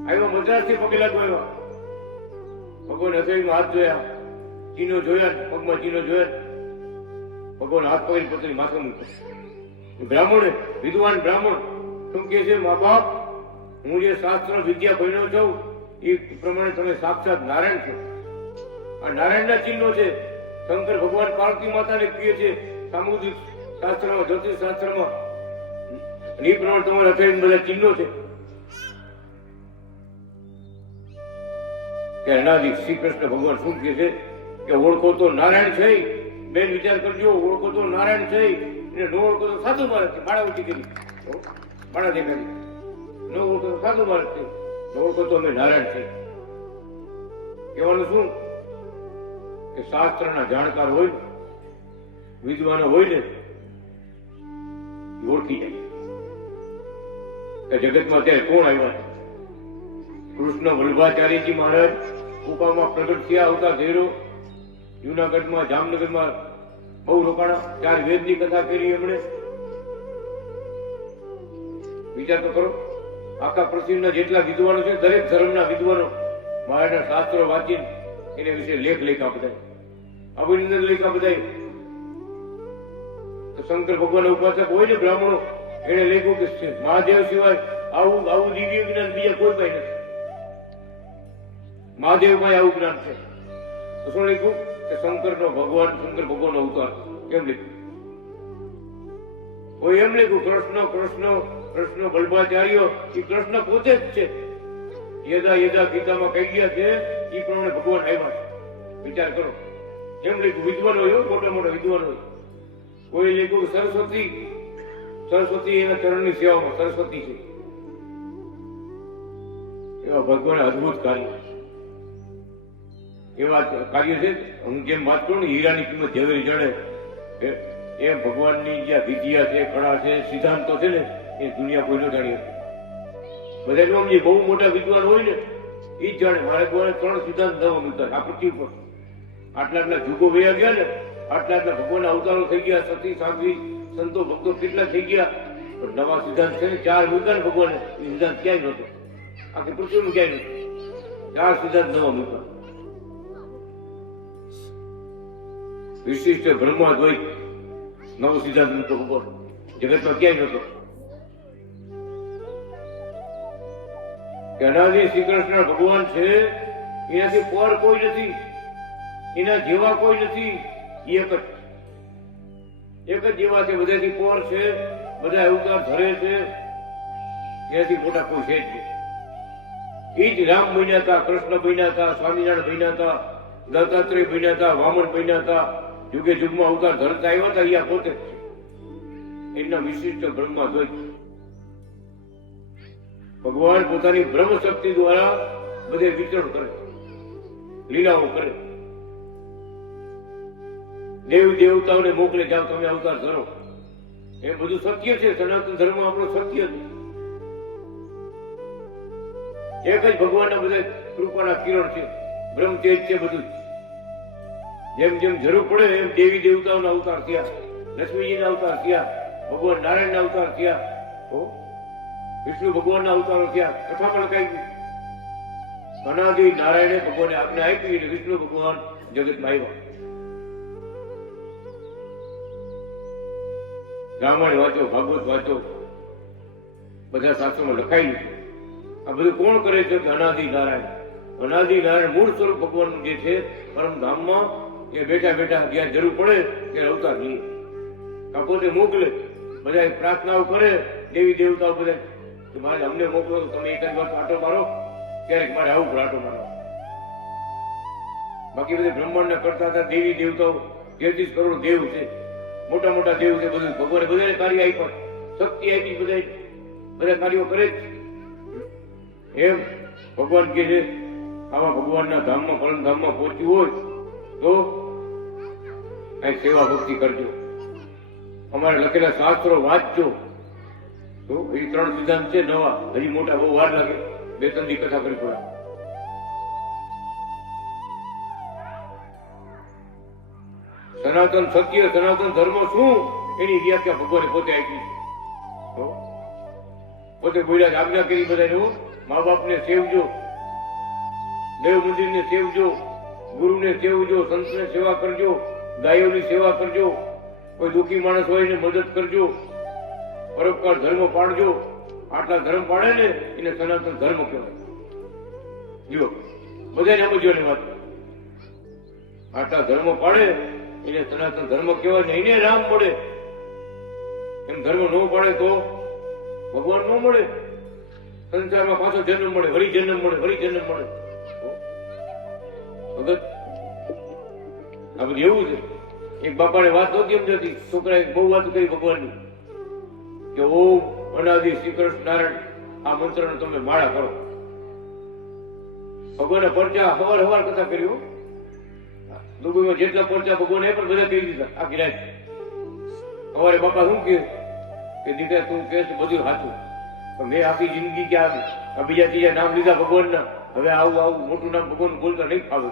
આવ્યા મદ્રાસથી પગે લાગવા આવ્યા. ભગવાન હથેળીમાં હાથ જોયા, ચીનો જોયા, પગમાં ચીનો જોયા. ભગવાન હાથ પકડી પોતાની માથે મૂક્યો. બ્રાહ્મણ, વિદ્વાન બ્રાહ્મણ શું કે છે? મા બાપ, હું જે શાસ્ત્ર વિદ્યા ભણ્યો છું એ પ્રમાણે તમે સાક્ષાત નારાયણ છો. આ નારાયણના ચિહ્નો છે. શંકર ભગવાન પાર્વતી માતાને કહે છે સામુદ્રિક શાસ્ત્રમાં, જ્યોતિષ શાસ્ત્રમાં, એ પ્રમાણે તમારા હથેળીમાં બધા ચિહ્નો છે. કે અનાદિ શ્રી કૃષ્ણ ભગવાન શું કહે છે કે ઓળખો તો નારાયણ છે. બેન વિચાર કરજો, ઓળખો તો નારાયણ છે, એને ન ઓળખો તો સાધુ માણસ છે. બાળા ઉઠી કરી, બાળા દેખાડી. ન ઓળખો તો સાધુ માણસ છે, ન ઓળખો તો અમે નારાયણ છે. કહેવાનું શું કે શાસ્ત્રના જાણકાર હોય, વિદ્વાનો હોય ને, ઓળખી જાય કે જગતમાં અત્યારે કોણ આવ્યા છે. કૃષ્ણ વલ્લભાચાર્યજી મહારાજ કુકામાં પ્રગટ થયા, આવતા ધેરો જુનાગઢમાં, જામનગરમાં બહુ રોકાણા. 4 વેદની કથા કરી એમણે. વિચાર તો કરો, આખા પૃથ્વીના જેટલા વિદ્વાનો છે, દરેક ધર્મના વિદ્વાનો મહારાજના શાસ્ત્રો વાંચીને એને વિશે લેખ લેખા બધા, અભિનંદન લેખા બધા. તો શંકર ભગવાન ઉપાસક હોય ને બ્રાહ્મણો, એને લેખું કે મહાદેવ સિવાય આવું દિવ્ય જ્ઞાન બીજા કોઈ પાસે નથી. મહાદેવમાં આવું જ્ઞાન છે. તો શું લખ્યું કે શંકર ભગવાન અવતાર. કેમ લખ્યું? કોઈ એમ નહીં કે કૃષ્ણ કૃષ્ણ કૃષ્ણ બલ્બાચાર્ય એ કૃષ્ણ પોતે જ છે. યદા યદા ગીતામાં કહી ગયા છે એ પ્રમાણે ભગવાન આવ્યા છે. વિચાર કરો. એમ નહીં વિદ્વાન હોય, મોટા મોટા વિદ્વાન હોય. કોઈ લેખું સરસ્વતી સરસ્વતી એના ચરણની સેવામાં સરસ્વતી છે. એવા ભગવાન અદભુત કાર્ય, એવા કાર્ય છે. હું જેમ વાત કરું ને હીરાની કિંમત ઝવેરી જડે એમ ભગવાનની જે વિદ્યા છે, કળા છે, સિદ્ધાંતો છે ને એ દુનિયા કોઈ ન જાણી હતી. બધા જે બહુ મોટા વિદ્વાન હોય ને એ જ જાણે. મારે ભગવાને 3 સિદ્ધાંત નવા મૂક્યા આ પૃથ્વી પર. આટલા આટલા જુગો વયા ગયા ને, આટલા આટલા ભગવાનના અવતારો થઈ ગયા, સતી સાધ્વી સંતો ભક્તો કેટલા થઈ ગયા, પણ નવા સિદ્ધાંત છે ને 4 મૂક્યા ને ભગવાને. એ સિદ્ધાંત ક્યાંય નહોતો, આખી પૃથ્વીમાં ક્યાંય નહોતો. 4 સિદ્ધાંત નવા મૂક્યા. વિશિષ્ટ બ્રહ્માદ્વૈત નવો સિદ્ધાંત મૂક્યો ભગવાન, જગતમાં ક્યાંય નહોતો. કે અનાદિ શ્રી કૃષ્ણ ભગવાન છે, એનાથી પર કોઈ નથી, એના જેવા કોઈ નથી. એક જ જેવા છે, બધાથી પર છે, બધા અવતાર ધરે છે, એનાથી મોટા કોઈ છે જ નહીં. એ જ રામ બન્યા હતા, કૃષ્ણ બન્યા હતા, સ્વામિનારાયણ બન્યા હતા, દત્તાત્રેય બન્યા હતા, વામન બન્યા હતા, યુગે યુગમાં અવતાર ધરતા આવ્યા હતા. અહીંયા પોતે એમના વિશિષ્ટ બ્રહ્માદ્વૈત. ભગવાન પોતાની બ્રહ્મ શક્તિ દ્વારા બધે વિચરણ કરે, લીલાઓ કરે. દેવ દેવતાઓને મોકલે, જાઓ તમે અવતાર ધરો. એ બધું સત્ય છે. સનાતન ધર્મ આપણો સત્ય છે. એક જ ભગવાનના બધા કૃપાના કિરણ છે, બ્રહ્મ તેજ છે બધું. જેમ જેમ જરૂર પડે એમ દેવી દેવતાઓના અવતાર થયા, લક્ષ્મીજીના અવતાર થયા, ભગવાન નારાયણના અવતાર થયા, વિષ્ણુ ભગવાનના અવતારો થયા. કથા પણ કઈ અનાદિ નારાયણે ભગવાને આજ્ઞા આપી એટલે વિષ્ણુ ભગવાન જગતમાં આવ્યા. રામાયણ વાંચો, ભાગવત વાંચો, બધા શાસ્ત્રોમાં લખાયેલું છે. આ બધું કોણ કરે છે? અનાદિ નારાયણ. અનાદિ નારાયણ મૂળ સ્વરૂપ ભગવાનનું જે છે પરમધામમાં, એ બેઠા બેઠા જ્યાં જરૂર પડે ત્યારે અવતાર લઈએ. આ પોતે મોકલે, બધા પ્રાર્થનાઓ કરે, દેવી દેવતાઓ બધા કે મારે અમને મોકલો તો તમે એક જ વાર આટો મારો, ક્યારેક મારે આવું પણ આટો મારો. બાકી બધા બ્રહ્માંડના કરતા હતા દેવી દેવતાઓ. 33 કરોડ દેવ છે, મોટા મોટા દેવ છે. બધું ભગવાને બધાને કાર્ય આપ્યા, શક્તિ આપી, બધા કાર્યો કરે જ. એમ ભગવાન કે છે આવા ભગવાનના ધામમાં, પરમધામમાં પહોંચ્યું હોય તો અહીં સેવા ભક્તિ કરજો, અમારે લખેલા શાસ્ત્રો વાંચજો. તો એ 3 સિદ્ધાંત છે નવા. હજી મોટા બહુ વાર લાગે, 2-3 દી કથા કરી પડે. સનાતન સત્ય, સનાતન ધર્મ શું એની વ્યાખ્યા ભગવાને પોતે આપી છે. પોતે બોલ્યા આજ્ઞા કરી બધાને, મા બાપને સેવજો, દેવ મંદિરને સેવજો, ગુરુને સેવજો, સંતને સેવા કરજો, ગાયોની સેવા કરજો, કોઈ દુઃખી માણસ હોય એને મદદ કરજો, પરોપકાર ધર્મ પાડજો. આટલા ધર્મ પાડે ને એને સનાતન ધર્મ કહેવાય. જો બધાને સમજો ને વાત. આટલા ધર્મ પાડે એને સનાતન ધર્મ કહેવાય ને એને રામ મળે. એમ ધર્મ ન પાડે તો ભગવાન ન મળે. સંસારમાં પાછો જન્મ મળે, વળી જન્મ મળે, વળી જન્મ મળે. ભગત આ બધું એવું છે. એક બાપાને વાત નહોતી સમજાતી, છોકરાએ બહુ વાત કરી ભગવાનની કે ઓમ અનાદિ શ્રી કૃષ્ણ નારાયણ આ મંત્રનો તમે માળા કરો. ભગવાનના પરચા હવાર હવાર કથા કર્યું. દુબઈમાં જેટલા પરચા ભગવાન એ પણ બધા કહી દીધા આખી રાત. સવારે બાપા શું કે દીકરા તું કે બધું સાચું, મેં આખી જિંદગી ક્યાં આ બીજા ત્રીજા નામ લીધા ભગવાનના, હવે આવું આવું મોટું નામ ભગવાન બોલતા નહીં ફાવે.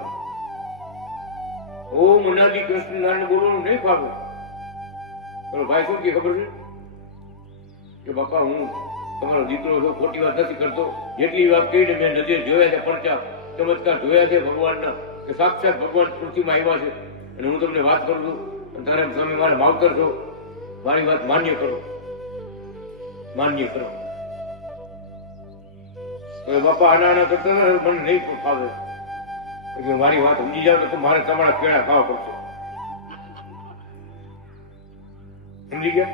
ઓમ અનાદિ કૃષ્ણ નારાયણ બોલવાનું નહીં ફાવે. પેલો ભાઈ શું કે ખબર છે કે બાપા હું તમારો દીકરો છો, ખોટી વાત નથી કરતો. જેટલી વાત કહીને મેં નજરે જોયા છે, પરચા ચમત્કાર જોયા છે ભગવાનના, કે સાક્ષાત ભગવાન પૃથ્વીમાં આવ્યા છે અને હું તમને વાત કરું છું અને તારા સામે મારા માવતર છો, મારી વાત માન્ય કરો, માન્ય કરો. બાપા આના આના કરતા મને નહીં ફાવે. મારી વાત સમજી જાવ તો મારે તમારા કેળા ખાવા પડશે. સમજી ગયા?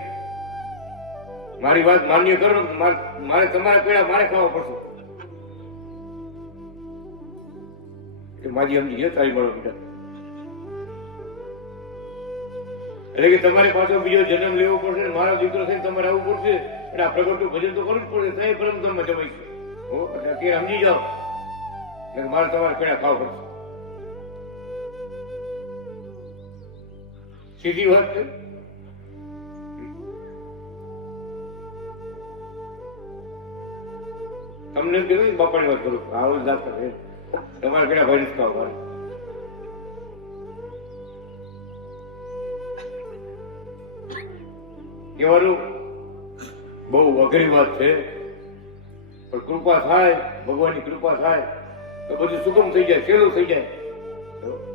મારી વાત માન્ય કરો. મારે તમારા પેડા મારે ખાવા પડશે. માજી સમજી ગયા તારી મારો બેટા. એટલે કે તમારે પાછો બીજો જન્મ લેવો પડશે, મારો દીકરો થઈને તમારે આવવું પડશે, એટલે આ પ્રગટનું ભજન તો કરવું જ પડશે. ત્યાં પરમ તમે જમાઈશું. અત્યારે સમજી જાઓ એટલે મારે તમારે પેડા ખાવા પડશે. સીધી વાત છે. તમને કીધું બાપાની વાત કરું, આવું જ લાગતું છે. તમારે પેલા ભાઈ જ ખાવા મારે. કહેવાનું બહુ અઘરી વાત છે, પણ કૃપા થાય, ભગવાનની કૃપા થાય તો બધું સુગમ થઈ જાય, સહેલું થઈ જાય.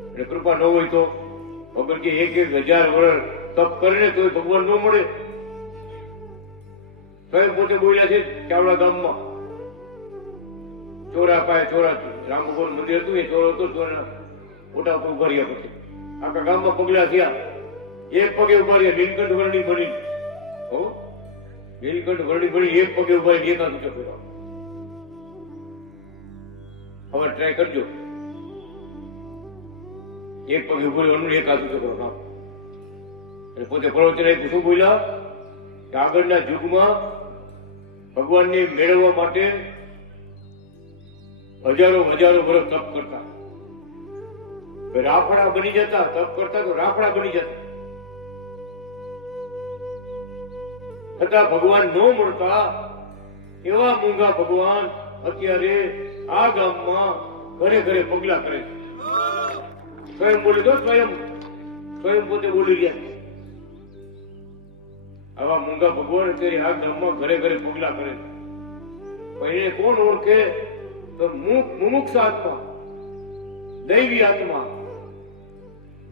એટલે કૃપા ન હોય તો ખબર કે 1,000 વર્ષ તપ કરીને તો ભગવાન ન મળે. સ્વયં પોતે બોલ્યા છે ચાવડા ગામમાં ચોરા પાય ચોરા રામ ભગવાન મંદિર હતું, એ ચોરો હતો, ચોરા મોટા ઉપર ઉભા રહ્યા. પછી આખા ગામમાં પગલા થયા, એક પગે ઉભા રહ્યા નીલકંઠ વર્ણી બની. નીલકંઠ વર્ણી બની એક પગે ઉભા રહી એક હાથ ઊંચો કર્યો. હવે ટ્રાય કરજો, એક પગે ઉભો રહેવાનું, એક હાથ ઊંચો કરો. એટલે પોતે પ્રવચન આપ્યું. શું બોલ્યા કે આગળના યુગમાં ભગવાનને મેળવવા માટે હજારો વર્ષ તપ કરતા, રાફડા બની જતા. તપ કરતા તો રાફડા બની જતા. છતાં ભગવાન ન મળતા એવા મૂંગા ભગવાન અત્યારે આ ગામમાં ઘરે ઘરે પગલા કરે છે. સ્વયં બોલી દો, સ્વયં પોતે બોલી ગયા. આવા મૂંગા ભગવાન અત્યારે આ ગામમાં ઘરે ઘરે પગલા કરે છે. પણ એને કોણ ઓળખે તો મુમુક્ષ આત્મા, દૈવી આત્મા.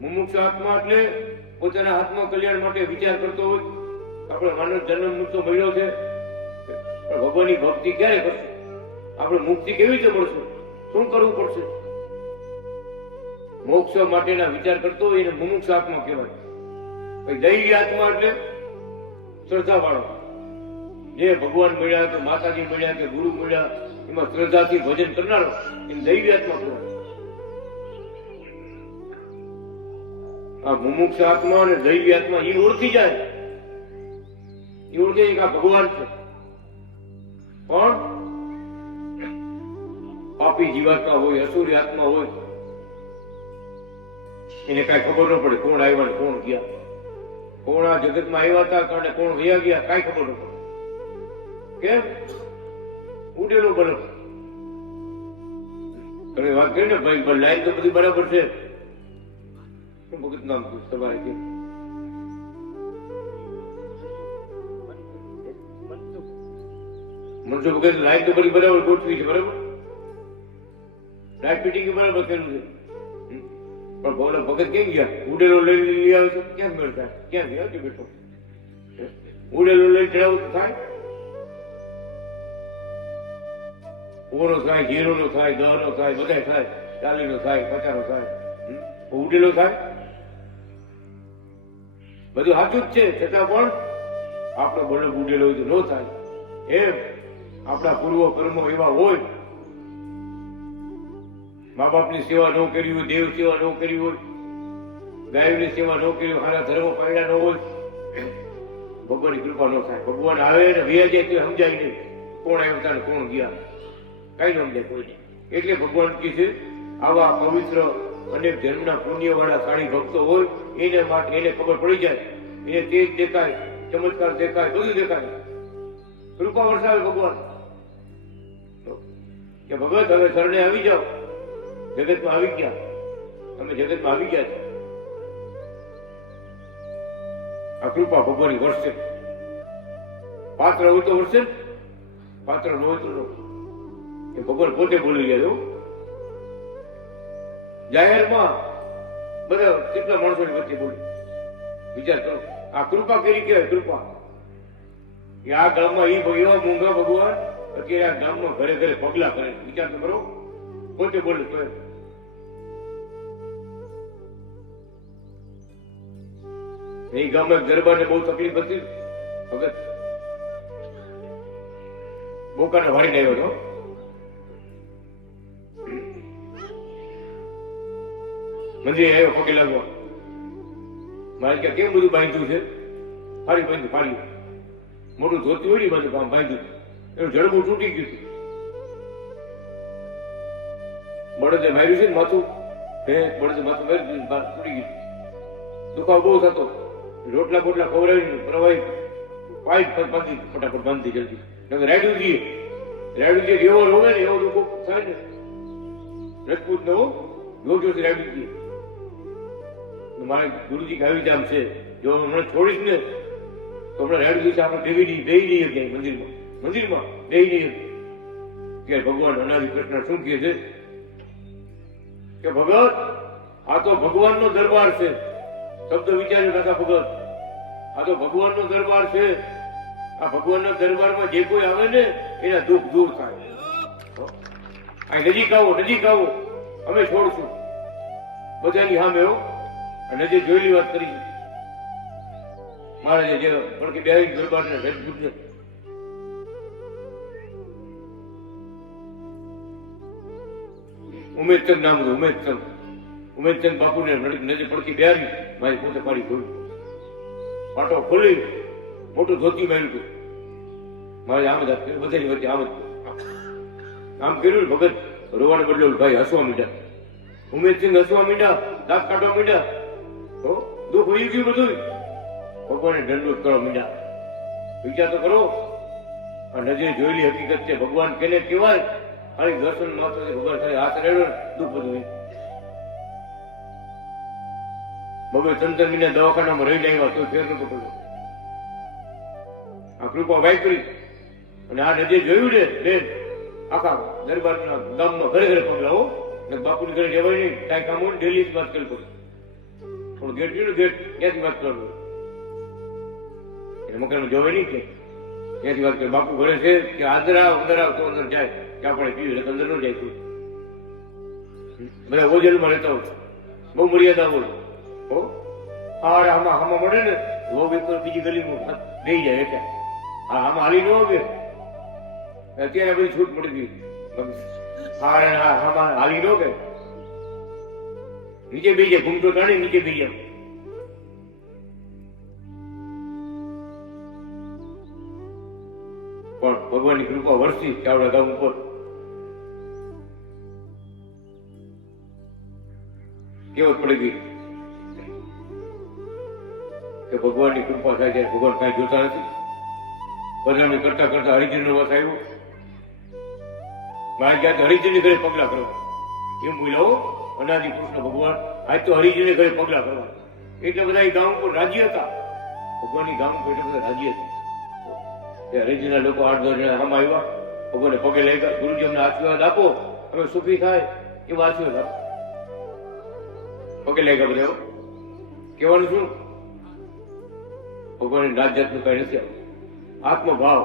મુમુક્ષ આત્મા એટલે પોતાના આત્મા કલ્યાણ માટે વિચાર કરતો હોય. આપણે માનવ જન્મ મુક્તો મળ્યો છે, પણ ભગવાનની ભક્તિ ક્યારે કરશે? આપણે મુક્તિ કેવી રીતે મળશે? શું કરવું પડશે? મોક્ષ માટેના વિચાર કરતો હોય એને મુમુક્ષ આત્મા કહેવાય. દૈવી આત્મા એટલે શ્રદ્ધા વાળો, જે ભગવાન મળ્યા કે માતાજી મળ્યા કે ગુરુ મળ્યા એમાં શ્રદ્ધાથી ભજન કરનારો એને દૈવી આત્મા કહેવાય. આ મુમુક્ષ આત્મા અને દૈવી આત્મા એ ઓળખી જાય, એ ઓળખે કે આ ભગવાન છે. પણ પાપી જીવાત્મા હોય, અસુરી આત્મા હોય, એને કઈ ખબર ન પડે કોણ આવ્યા ને કોણ ગયા, કોણ આ જગતમાં આવ્યા હતા અને કોણ વયા ગયા, કઈ ખબર ન પડે. કેમ? ઉડેલું બરફ. તમે વાત કરી ને ભાઈ લાઈન તો બધી બરાબર છે. શું ભગત નામ તમારે કેમ? મનસુખ ભગત લાઈન તો બધી બરાબર ગોઠવી છે, બરાબર લાઈટ ફિટિંગ બરાબર કર્યું છે. પણ ભોલા ભગત કેમ ગયા? ઉડેલો લઈ આવે તો ક્યાં મળતા? ક્યાં ગયા કે બેઠો? ઉડેલો લઈ ચડાવું તો થાય? ઓનો થાય, 0 નો થાય, 10 નો થાય, બધા થાય, 40 નો થાય, 50 નો થાય, ઉડેલો થાય. બધું સાચું જ છે, છતાં પણ આપણો બળદ ઉડેલો હોય તો ન થાય. એમ આપણા પૂર્વ કર્મો એવા હોય, મા બાપની સેવા ન કરી હોય, દેવ સેવા ન કરી હોય, ગાયોની સેવા ન કરી હોય, સારા ધર્મ પાડ્યા ન હોય, ભગવાનની કૃપા ન થાય. ભગવાન આવે ને વ્યા જાય તો સમજાય નહીં કોણ આવ્યા ને કોણ ગયા, કઈ ન સમજાય કોઈ નહીં. એટલે ભગવાન કહે છે આવા પવિત્ર અનેક જન્મના પુણ્ય વાળા સાળી ભક્તો હોય એને માટે એને ખબર પડી જાય, એને તેજ દેખાય, ચમત્કાર દેખાય, બધું દેખાય. કૃપા વરસાવે ભગવાન કે ભગત હવે શરણે આવી જાઓ, જગતમાં આવી ગયા, તમે જગતમાં આવી ગયા છો. આ કૃપા ભગવાનની વર્ષે. પાત્ર હોય તો વર્ષે, પાત્ર ન હોય તો એ ભગવાન પોતે બોલી ગયા. જાહેરમાં બધા કેટલા માણસોની વચ્ચે બોલી. વિચાર કરો, આ કૃપા કરી કહેવાય. કૃપા કે આ ગામમાં એવા મૂંગા ભગવાન અત્યારે આ ગામમાં ઘરે ઘરે પગલા કરે. વિચાર તો કરો, પોતે બોલે તો એ ગામમાં ગરબાને બહુ તકલીફ હતી. ભગત બોકાને વાળીને આવ્યો હતો. મંદિરે આવ્યો પગે લાગવા. મારે કે કેમ બધું બાંધ્યું છે? ફાડી બાંધ્યું, ફાડ્યું. મોટું ધોતી હોય ને બધું કામ બાંધ્યું, એનું જડબું તૂટી ગયું હતું. બળદે માર્યું છે ને માથું, બળદે માથું મારી તૂટી ગયું. દુખાવો બહુ થતો. રોટલા બોટલા ખવડાવીને પ્રવાહી પાઇપ બાંધી ફટાફટ બાંધી જલ્દી. રાયડુજી એવો રોવે ને એવો દુખો થાય ને. રજપૂત નો જોજો રાયડુજી. મારે ગુરુજી આવી જામ છે, જો હમણાં છોડીશ ને તો હમણાં રાયડુજી આપણે બેહી નહીં ક્યાંય મંદિરમાં બેહી નહીં. કે ભગવાન અનાદિ કૃષ્ણ શું કહે છે કે ભગત આ તો ભગવાનનો દરબાર છે. શબ્દ વિચાર્યો કાકા ભગત, આ તો ભગવાનનો દરબાર છે. આ ભગવાનના દરબારમાં જે કોઈ આવે ને એના દુઃખ દૂર થાય. આ નજીક આવો અમે છોડશું બધાની સામે હો. અને જે જોયેલી વાત કરી મહારાજે જે પડકે બે દરબારને રજપૂતને ઉમેદચંદ નામ હતું. ઉમેદચંદ બાપુને નજર પડકી બેહારી મારી પોતે પાડી ખોલ્યું. પાટો ખોલી મોટું ધોતી માર્યું હતું. મારે આમ જ બધાની વચ્ચે આમ કર્યું ને ભગત રોવાને બદલે ભાઈ હસવા માંડ્યા. ઉમેદસિંહ હસવા માંડ્યા, દાંત કાઢવા માંડ્યા. દુઃખ વહી ગયું બધું. ભગવાને દંડોત કરવા માંડ્યા. વિચાર તો કરો, આ નજરે જોયેલી હકીકત છે. ભગવાન કેને કહેવાય? ખાલી દર્શન માત્ર ભગવાન સાથે હાથ રેડો દુઃખ બધું. બબે 3 મહિના દવાખાનામાં રહી આવ્યા તો ફેર નતો પડ્યો. આ કૃપા વાઈ કરી અને આ નજરે જોયું ને બેન આખા દરબારના ગામમાં ઘરે ઘરે પગલાઓ ને બાપુની ઘરે જવાય નહીં. કાંઈ કામ હોય ડેલી જ વાત કરવી પડે. થોડું ગેટ ગયું ગેટ ક્યાંથી વાત કરવું એટલે મકાનમાં જવાય નહીં કે ક્યાંથી વાત કરે. બાપુ ઘરે છે કે અંદર આવ તો અંદર જાય કે આપણે પીવું એટલે અંદર ન જાય. બધા ઓજલમાં રહેતા હોય, બહુ મર્યાદા હોય. આમાં મળે ને વો બીજી ગલીમાં બેસી જાય એટલે આમાં હાલી ન આવે. અત્યારે બધી છૂટ મળી ગઈ. હાલી ન કે નીચે બેસી જાય, ઘૂમતો ટાણી નીચે બેસી જાય. પણ ભગવાનની કૃપા વરસી ચાવડા ગામ ઉપર. કેવત પડી ગઈ કે ભગવાનની કૃપા થાય ત્યારે ભગવાન કાંઈ જોતા નથી. બધાને કરતા કરતા હરિજનનો વસ આવ્યો. મારે ક્યાં હરિજનની ઘરે પગલા કરવા એમ બોલાવો. અનાદિ કૃષ્ણ ભગવાન આજ તો હરિજનને ઘરે પગલા કરવા એટલે બધા ગામ ઉપર રાજી હતા. ભગવાનની ગામ ઉપર એટલે બધા રાજી હતા. હરિજનના લોકો 8-10 જણા આમ આવ્યા, ભગવાનને પગે લાગ્યા. ગુરુજી અમને આશીર્વાદ આપો, અમે સુખી થાય એવો આશીર્વાદ આપો. પગે લાગ્યા બધા. કહેવાનું શું? ભગવાન નાત જાતનું કઈ નથી. આત્મભાવ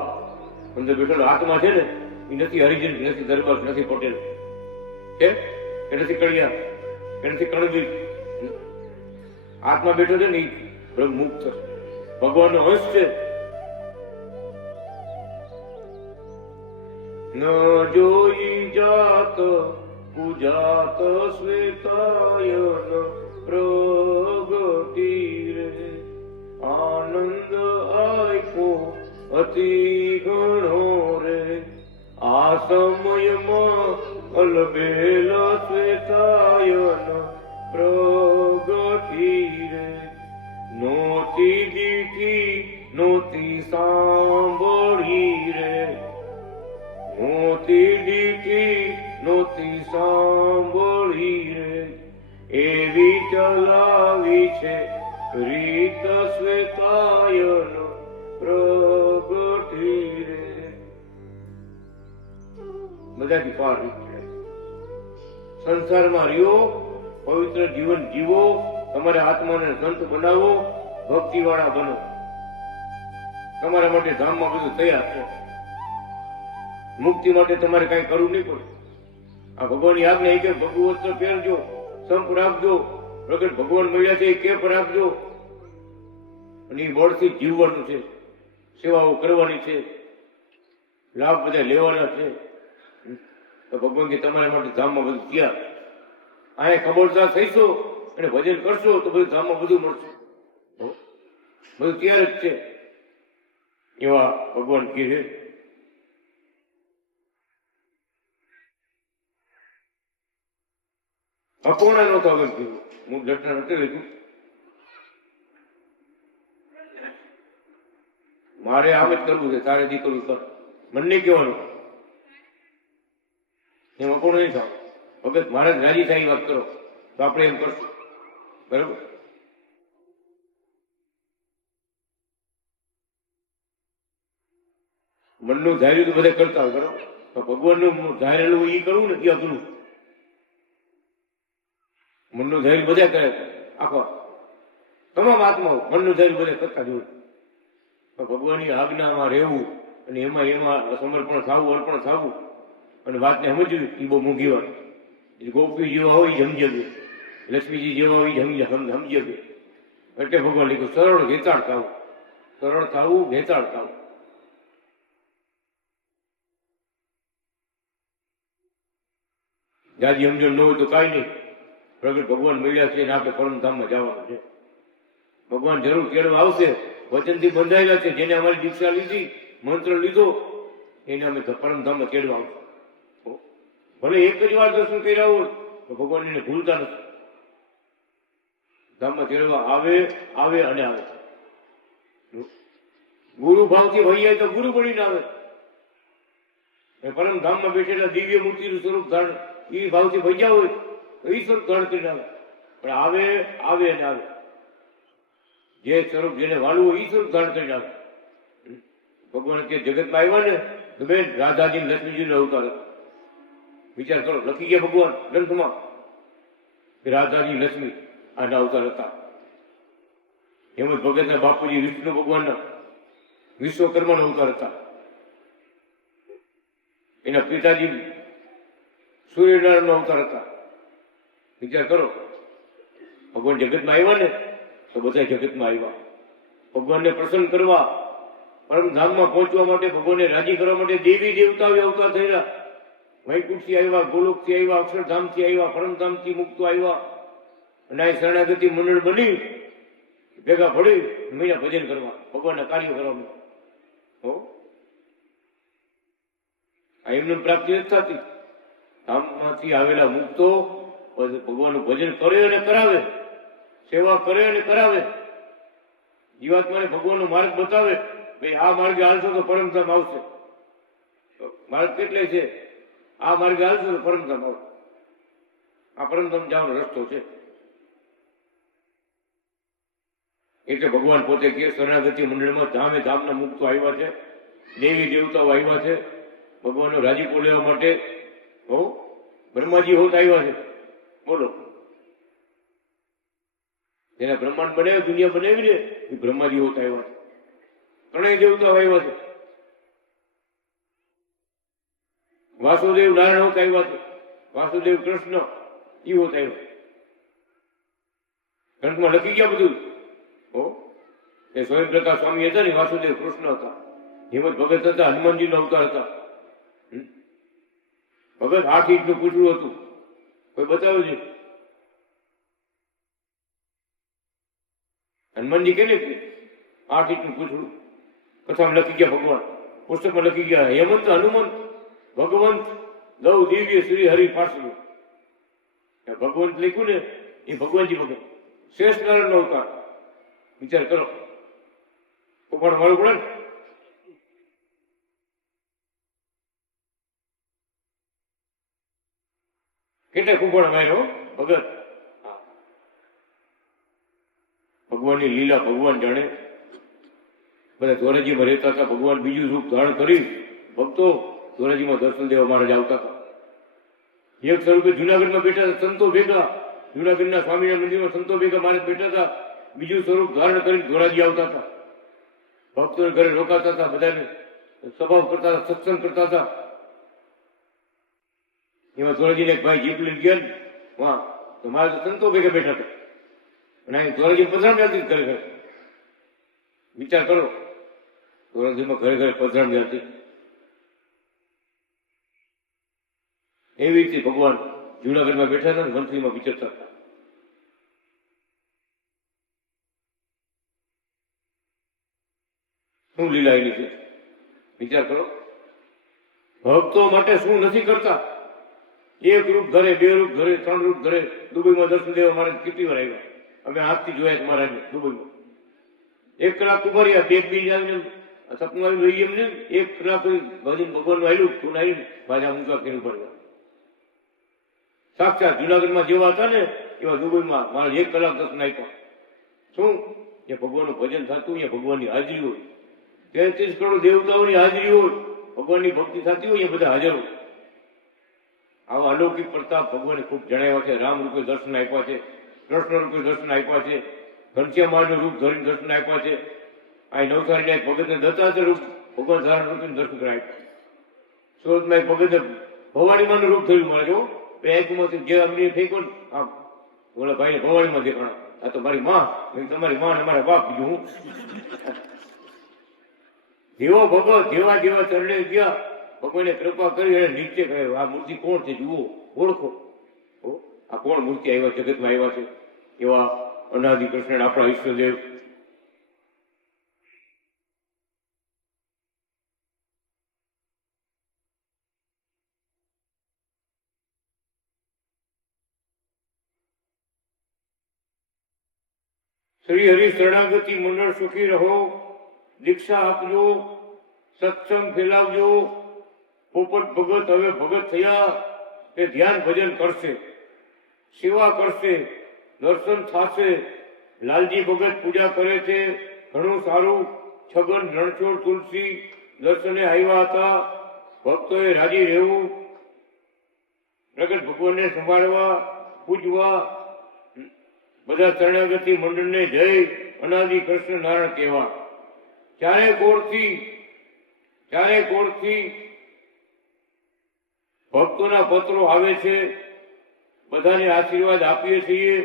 અંદર બેઠેલો આત્મા છે ને એ નથી હરિજન, નથી દરબાર, નથી પટેલ કે નથી કળિયા, કે નથી કણબી. આત્મા બેઠો છે ને એ બ્રહ્મ મુક્ત ભગવાનનો અંશ છે. ન જોઈ જાત પૂજાત શ્વેતાયન પ્રગટી રે. આનંદ આપ્યો અતિ ઘણો રે. આ સમયમાં અલબેલા શ્વેતાયન પ્રગટી રે. નોતી દીઠી નોતી સાંભળી રે. નોતી દીઠી નોતી સાંભળી રે. એવી ચલાવી છે રીત શ્વેતાયન પ્રગટી રે. બધાથી પાર સંસારમાં રહ્યો, પવિત્ર જીવન જીવો, તમારા આત્માને સંત બનાવો, ભક્તિ વાળા બનો. તમારા માટે ધામમાં બધું તૈયાર છે. મુક્તિ માટે તમારે કઈ કરવું નહીં પડે. આ ભગવાનની આજ્ઞા કે ભગવું વસ્ત્ર પહેરજો, સંપ રાખજો, પ્રગટ ભગવાન મળ્યા છે એ કેપ રાખજો. અને એ બળથી જીવવાનું છે, સેવાઓ કરવાની છે. લાભ બધા લેવાના છે. તો ભગવાન કે તમારા માટે ધામમાં બધું તૈયાર. અહીંયા ખબરદાર થઈશો અને ભજન કરશો તો બધું ધામમાં બધું મળશે. બધું તૈયાર જ છે એવા ભગવાન કહે છે. અપૂર્ણ નહોતો આગળ કીધું, હું દર્શન નથી લીધું. મારે આમ જ કરવું છે, તારે દીકરું કર, મને નહીં કહેવાનું. એમ અપૂર્ણ નહીં થાવ. ભગત મહારાજ રાજી થાય વાત કરો તો આપણે એમ કરશું. બરાબર. મનનું ધાર્યું તો બધા કરતા હોય, બરાબર. તો ભગવાનનું ધારેલું એ કરવું ને એ અઘરું. મનનું ધૈર્ય બધા કરે, આખો તમામ આત્માઓ મનનું ધૈર્ય બધા કરતા જ હોય. ભગવાનની આજ્ઞામાં રહેવું અને એમાં સમર્પણ થવું, અર્પણ થવું અને વાતને સમજવી એ બહુ મોંઘી વાત. ગોપી જેવા હોય સમજી શકે, લક્ષ્મીજી જેવા હોય સમજી શકે. એટલે ભગવાન લીધું સરળ ઘેતાળ થવું, સરળ થવું, ઘેતાળ થવું. જાજી સમજણ ન હોય તો કાંઈ નહીં. પ્રગટ ભગવાન મળ્યા છે ને આપણે પરમધામમાં જવાનું છે. ભગવાન જરૂર કેળવા આવશે. વચનથી બંધાયેલા છે. જેને અમારી દીક્ષા લીધી, મંત્ર લીધો, એને અમે પરમધામમાં કેળવા આવશે. ભલે એક જ વાર દર્શન કર્યા હોય તો ભગવાન એને ભૂલતા નથી. ધામમાં કેળવા આવે અને આવે. ગુરુ ભાવથી ભૈયા તો ગુરુ બનીને આવે. પરમધામમાં બેઠેલા દિવ્ય મૂર્તિનું સ્વરૂપ ધારણ એ ભાવથી ભૈયા હોય એ સ્વરૂપ ધારણ કરીને આવે. પણ આવે અને આવે. જે સ્વરૂપ જેને વાળવું હોય એ સ્વરૂપ ધારણ કરીને આવે. ભગવાન કે જગતમાં આવ્યા ને તો બેન રાધાજી લક્ષ્મીજીનો અવતાર હતો. વિચાર કરો, લખી ગયા ભગવાન ગ્રંથમાં કે રાધાજી લક્ષ્મી આના અવતાર હતા. એમ જ ભગતના બાપુજી વિષ્ણુ ભગવાનના વિશ્વકર્માના અવતાર હતા. એના પિતાજી સૂર્યનારાયણનો અવતાર હતા. વિચાર કરો, ભગવાન જગતમાં આવ્યા ને તો બધા જગતમાં આવ્યા. ભગવાનને પ્રસન્ન કરવા, પરમધામમાં પહોંચવા માટે, ભગવાનને રાજી કરવા માટે દેવી દેવતાઓ અવતાર થયેલા. વૈકુંઠથી આવ્યા, ગોલોકથી આવ્યા, અક્ષરધામથી આવ્યા, પરમધામથી મુક્તો આવ્યા. અને આ શરણાગતિ મંડળ બની ભેગા પડી મહિના ભજન કરવા, ભગવાનના કાર્યો કરવા. આ એમને પ્રાપ્તિ નથી થતી. ધામમાંથી આવેલા મુક્તો ભગવાનનું ભજન કરે અને કરાવે, સેવા કરે અને કરાવે. જીવાત્માને ભગવાનનો માર્ગ બતાવે. ભાઈ આ માર્ગે હાલશો તો પરમધામ આવશે. માર્ગ કેટલે છે? આ માર્ગે હાલશો તો પરમધામ આવશે. આ પરમધામ જવાનો રસ્તો છે. એટલે ભગવાન પોતે કે શરણાગતિ મંડળમાં ધામે ધામના મુક્તો આવ્યા છે, દેવી દેવતાઓ આવ્યા છે. ભગવાનનો રાજીપો લેવા માટે બ્રહ્માજી હોત આવ્યા છે. બોલો, જેને બ્રહ્માંડ બનાવ્યું, દુનિયા બનાવી ને એ બ્રહ્માજી હોત આવ્યા છે. ત્રણેય દેવતાઓ આવ્યા છે. વાસુદેવ નારાયણ હોત આવ્યા છે. વાસુદેવ કૃષ્ણ એ હોત આવ્યા. ગ્રંથમાં લખી ગયા બધું. એ સ્વયંપ્રકાશ સ્વામી હતા ને, વાસુદેવ કૃષ્ણ હતા. હિંમત ભગત હતા, હનુમાનજીનો અવતાર હતા. ભગત 8 ઇંચનું પૂછડું હતું. કોઈ બતાવ્યું છે? હનુમાનજી કે 8 ઇંચનું પૂછડું. કથામાં લખી ગયા ભગવાન, પુસ્તકમાં લખી ગયા. હેમંત હનુમંત ભગવંત ગૌ દિવ્ય શ્રી હરિ પાર્ષદ. ભગવંત લખ્યું ને એ ભગવાનજી ભગત, શ્રેષ્ઠ નારાયણનો અવતાર. વિચાર કરો, પણ મળવું પડે ને. કેટલા કુંભણ માર્યો ભગત. ભગવાનની લીલા ભગવાન જાણે. બધા ધોરાજીમાં રહેતા હતા. ભગવાન બીજું રૂપ ધારણ કરી ભક્તો ધોરાજીમાં દર્શન દેવા મહારાજ આવતા હતા. એક સ્વરૂપે જુનાગઢમાં બેઠા હતા સંતો ભેગા. જુનાગઢના સ્વામિનારાયણ મંદિરમાં સંતો ભેગા મહારાજ બેઠા હતા. બીજું સ્વરૂપ ધારણ કરીને ધોરાજી આવતા હતા. ભક્તોને ઘરે રોકાતા હતા, બધાને સ્વભાવ કરતા હતા, સત્સંગ કરતા હતા. એમાં ધોરાજીને એક ભાઈ જીપ લઈને ગયા વાહ, તો મારે તો સંતો ભેગા બેઠા હતા. અને અહીં ધોરાજી પધરામણી હતી ઘરે ઘરે. વિચાર કરો, ધોરાજીમાં ઘરે ઘરે પધરામણી હતી. એવી રીતે ભગવાન જુનાગઢમાં બેઠા હતા ને વંથલીમાં વિચરતા હતા. શું લીલા એની છે વિચાર કરો. ભક્તો માટે શું નથી કરતા. એક રૂપ ઘરે, બે રૂપ ઘરે, ત્રણ રૂપ ઘરે. દુબઈમાં દર્શન દેવા મારે કેટલી વાર આવ્યા. અમે હાથથી જોયા છે મહારાજને દુબઈમાં. 1 કલાક ઉભા રહ્યા, બે બીજ આવીને સપનું આવી રહી એમને 1 કલાક ભગવાનનું આવ્યું તું આવી પાછા ઊંચા કરીને ઉભા રહ્યા. સાક્ષાત જુનાગઢમાં જેવા હતા ને એવા દુબઈમાં મારે 1 કલાક દર્શન આપ્યા. શું એ ભગવાનનું ભજન થતું, અહીંયા ભગવાનની હાજરી હોય. 33 કરોડ દેવતાઓની હાજરી હોય, ભગવાનની ભક્તિ થતી હોય, એ બધા હાજર હોય. આવા અલૌકિક પ્રતાપ ભગવાને ખૂબ જણાવ્યા છે. રામ રૂપે દર્શન આપ્યા છે, કૃષ્ણ રૂપે દર્શન આપ્યા છે, ઘનશ્યામનું રૂપ ધરીને દર્શન આપ્યા છે. આ નવસારી ભગતને દત્તાત્રેય રૂપ ભગવાન ધારણ રૂપે દર્શન કરાય. સુરતમાં એક ભગત ભવાનીમાનું રૂપ થયું મારે જો એકમાંથી જે અગ્નિ ફેંકો ને આમ ઓલા ભાઈને ભવાનીમાં દેખાણા. આ તો મારી માં, તમારી માં ને મારા બાપ બીજું હું. જેવો ભગત જેવા જેવા ચરણે ગયા ભગવાને કૃપા કરી અને નિશ્ચય કર્યો આ મૂર્તિ કોણ છે જુઓ, ઓળખો. આ કોણ મૂર્તિ આવ્યા જગતમાં આવ્યા છે એવા અનાદિ કૃષ્ણ આપણા ઈષ્ટદેવ. શ્રી હરિ શરણાગતિ મંડળ સુખી રહો. દીક્ષા આપજો, સત્સંગ ફેલાવજો. પોપટ ભગત હવે ભગત થયા એ ધ્યાન ભજન કરશે, સેવા કરશે, દર્શન થશે. લાલજી ભગત પૂજા કરે છે, ઘણું સારું. છગન રણછોડ તુલસી દર્શને આવ્યા હતા. ભક્તોએ રાજી રહેવું, પ્રગટ ભગવાનને સંભાળવા, પૂજવા. બધા શરણાગતિ મંડળને જય અનાદિ કૃષ્ણ નારાયણ કહેવા. ચારે કોરથી ભક્તોના પત્રો આવે છે, બધાને આશીર્વાદ આપીએ છીએ.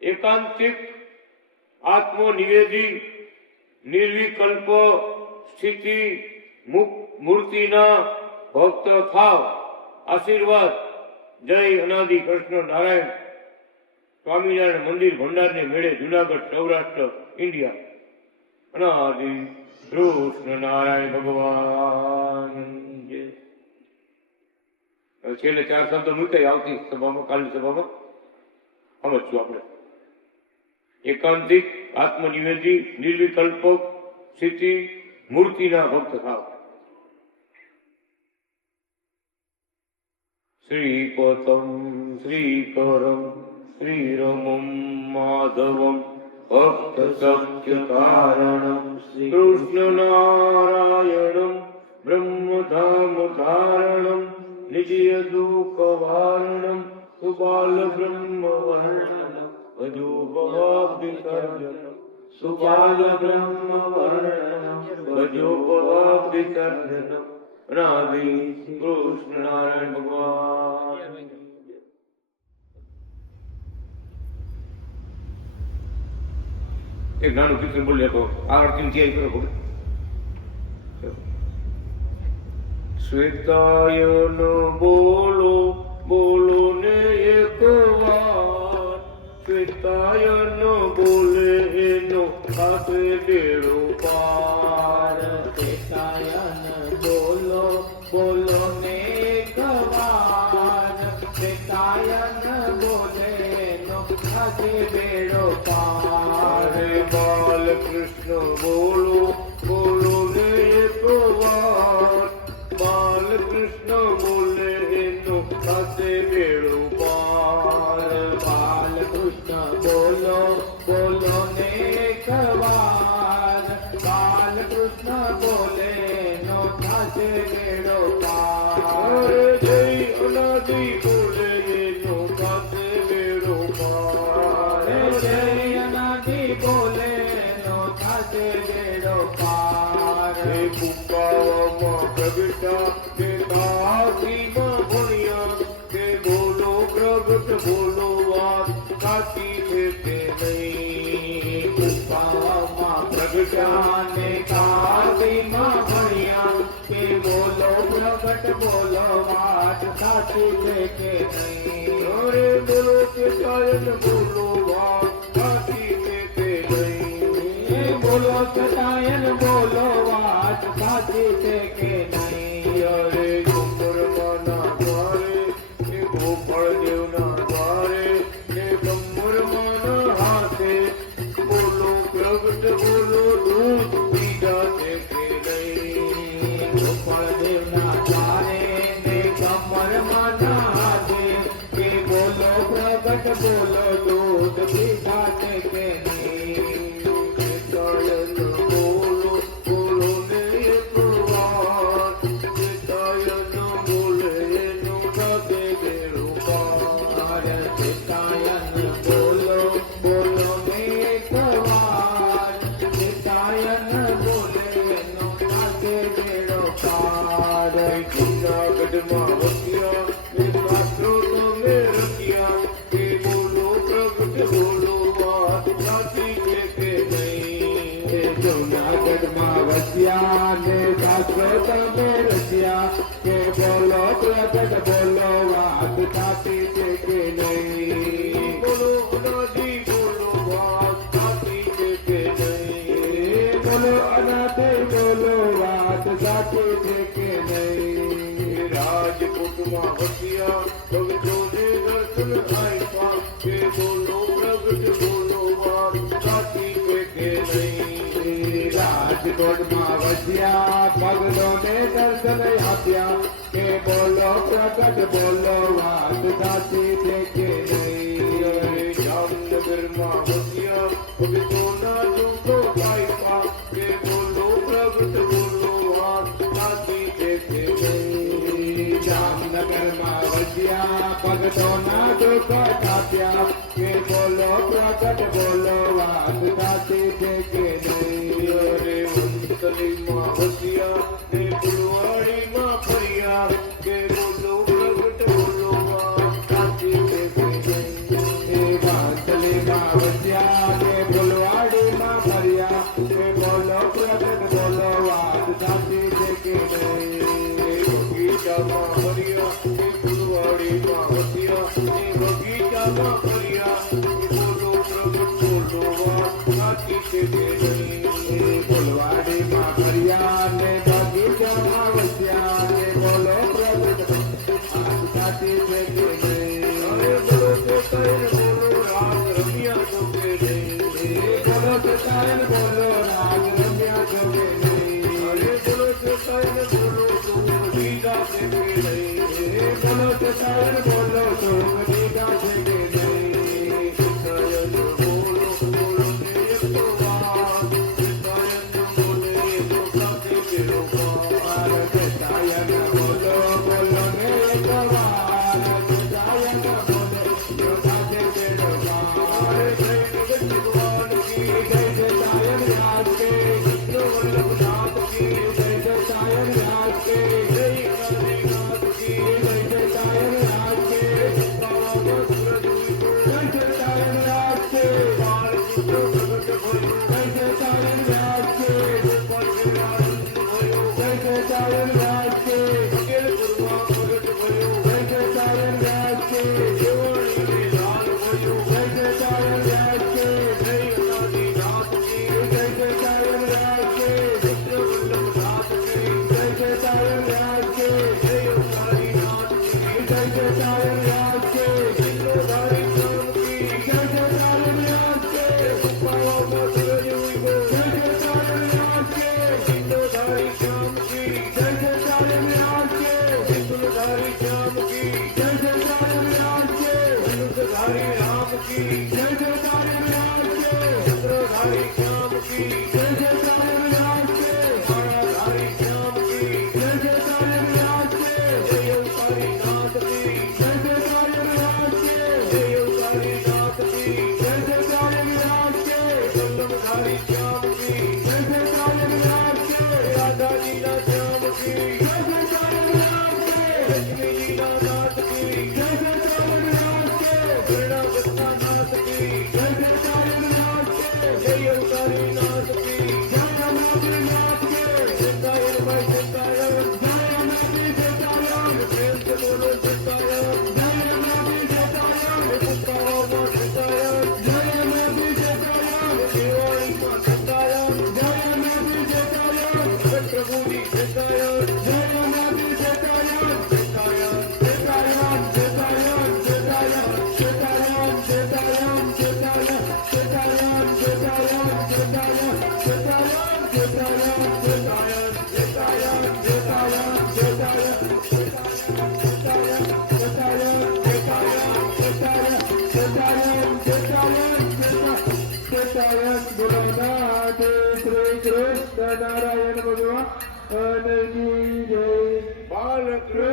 એકાંતિક આત્મનિવેદી નિર્વિકલ્પ સ્થિતિ મૂર્તિના ભક્ત થાવ. આશીર્વાદ. જય અનાદિ કૃષ્ણ નારાયણ. સ્વામિનારાયણ મંદિર ભંડારને મેળે, જુનાગઢ, સૌરાષ્ટ્ર, ઇન્ડિયા. અનાદિ કૃષ્ણ નારાયણ ભગવાન. છેલ્લે 4 શબ્દો મૂકાય આવતી સભામાં, કાલની સભામાં સમજશું આપણે. એકાંતિક આત્મનિવેદી નિર્વિકલ્પ સ્થિતિ મૂર્તિના ભક્ત થાવ. શ્રીપતમ શ્રીકરમ શ્રીરમમ માધવમ ભક્ત સખ્ય કારણમ કૃષ્ણ નારાયણમ બ્રહ્મધામ ધારણમ નિજય દુઃખ વારણમ સુબાલ બ્રહ્મ વર્ણનમ ભજો ભવાભ્યસર્જનમ સુબાલ બ્રહ્મ વર્ણનમ ભજો ભવાભ્યસર્જનમ. અનાદિ કૃષ્ણ નારાયણ ભગવાન. એક નાનું કીર્તન બોલી તો આ આરતી તૈયારી કરો બોલે. શ્વેતાયન બોલો બોલો ને એક વાર. શ્વેતાયન બોલે એનો પાસે બેડો પાર. શ્વેતાયન બોલો બોલો ને એક વાર. શ્વેતાયન બોલે એનો પાસે બેડો પાર. બાલકૃષ્ણ બોલો બોલો ને એક વાર. બાલકૃષ્ણ બોલે એનો સાથે બેડો પાર. બાલકૃષ્ણ બોલો બોલો ને એક વાર. બાલકૃષ્ણ બોલે એનો સાથે બેડો પાર. જય અનાદિ બોલે એનો સાથે બેડો પાર. જય અનાદિ બોલે એનો સાથે બેડો પાર. કુંકાવામાં પ્રગટા કે કાશીમાં ભણ્યા કે બોલો પ્રગટ બોલો વાત સાચી છે તે નહીં. કુંકામાં પ્રગટા ને કાશીમાં ભણ્યા કે બોલો પ્રગટ પ્રગટ બોલો વાત સાચી છે કે નહીં અરે બોલો કે સાયન બોલો વાત સાચી છે કે નહીં બોલો સતાયન બોલો વાત સાચી છે કે નહીં અરે ગંભીરમાના દ્વારે ને ગોપાળદેવના દ્વારે ને ગંભીરમાના હાથે બોલો પ્રગટ બોલો દૂધ પીધા છે કે નહીં ગોપાળદેવના દ્વારે ને કમરમાંના હાથે કે બોલો પ્રગટ બોલો દૂધ પીધા છે કે નહીં સાયન બોલો બોલો ને એક વાર સાયન બોલે એનું લાગે બેડું પાર સિતાયન બોલો બોલો ને સવાર સિતાયન બોલે એનો લાગે બેડો પાર જૂનાગઢમાં વસ્યા ને શાસ્ત્રો તમે રચ્યા કે બોલો પ્રગટ બોલો વાત સાચી છે કે નહીં જૂનાગઢમાં વસ્યા ને શાસ્ત્રો તમે રચ્યા કે બોલો પ્રગટ બોલો વાત સાચી છે કે નહીં બોલો અનાજી બોલો વાત સાચી છે કે નહીં બોલો અનાથે બોલો વાત સાચી છે કે નહીં રાજકોટમાં વસ્યા ભગતોને દર્શન આપ્યા કે બોલો પ્રગટ બોલો વાત સાચી છે કે નહીં રાજકોટમાં વસ્યા ભગતોને દર્શન આપ્યા કે બોલો પ્રગટ બોલો વાત સાચી છે કે નહીં જામનગરમાં વસ્યા ભગતોના ચૂંટો આપ્યા કે બોલો પ્રગટ બોલો વાત સાચી છે કે નહીં જામનગરમાં વસ્યા ભગતોના દુઃખ કાપ્યા કે બોલો પ્રગટ બોલો વાત સાચી છે કે નહીં અરે વંતલીમાં વસ્યા ને ફુલવાડીમાં ફર્યા કે બોલો પ્રગટ બોલો વાત સાચી છે કે નહીં એ વાંસલીમાં વસ્યા કે ફુલવાડીમાં ફર્યા કે બોલો પ્રગટ બોલો વાત સાચી છે કે નહીં બગીચામાં ફર્યા કે ફુલવાડીમાં વસ્યા ને બગીચામાં ફર્યા કે બોલો પ્રગટ બોલો વાત સાચી છે કે નહીં ફુલવાડીમાં ફર્યા ને બગીચામાં વસ્યા કે બોલો પ્રગટ વાત સાચી છે કે નહીં અરે બોલો કે કઈ બોલો રાત રમ્યા છો કે નહીં બોલો સતાયન બોલો રાગ રમ્યા છો કે નહીં અરે બોલો કે કઈ બોલો તું દીધા છે કે નહીં બોલો સતાયન બોલો સુખ દીધા છે કે નહીં સાયન બોલો બોલો ને એક વાત સાયન બોલે તો સાથે કેરો પાર સતાયન બોલો બોલો ને એક વાર સતાયન બોલો જો સાથે બેડો પાર અરે જય ભગવાન કી જય સતાયન રાજ કે કૃષ્ણ વલ્લભનાથ કી જય સતાયન રાજ કે જય કાળીનાથ કી જય સતાયન રાજ કે બાબા સૂરજ ઉગો જય સતાયન રાજ કે બાળ પુત્ર પ્રગટ ભયો જય સતાયન રાજ કે ગોપાલ વિરાજન ભયો જય સતાયન રાજ કે અખિલ ગુરુમાં પ્રગટ ભયો જય સતાયન રાજ કે દેવળીને લાલ ભયો જય સતાયન રાજ કે જય અનાદિનાથ કી જય સતાયન રાજ કે કૃષ્ણ વલ્લભનાથ કી જય સતાયન રાજ કે જય કાળીનાથ કી જય સતાયન રાજ કે સિંધુધારી રામ કી જય સતાયન રાજ કે બાબા સૂરજ ઉગો જય સતાયન રાજ કે સિંધુધારી રામ કી જય સતાયન રાજ કે સિંધુધારી રામ કી જય સતાયન રાજ કે સિંધુધારી રામ કી જય સતાયન રાજ કે ચંદ્રધારી રામ કી જય સતાયન રાજ કે માળાધારી રામ કી જય સતાયન રાજ કે જય કાળીનાથ કી જય સતાયન રાજ કે જય કાળીનાથ કી જય સતાયન રાજ કે વલ્લભધારી રામ કી જય સતાયન રાજ કે રાધાજીના રામ કી જય સતાયન રાજ કે લક્ષ્મીજીના નાથ કી જય સતાયન રાજ કે ગણાગતના નાથ કી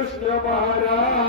કૃષ્ણ મહારાજ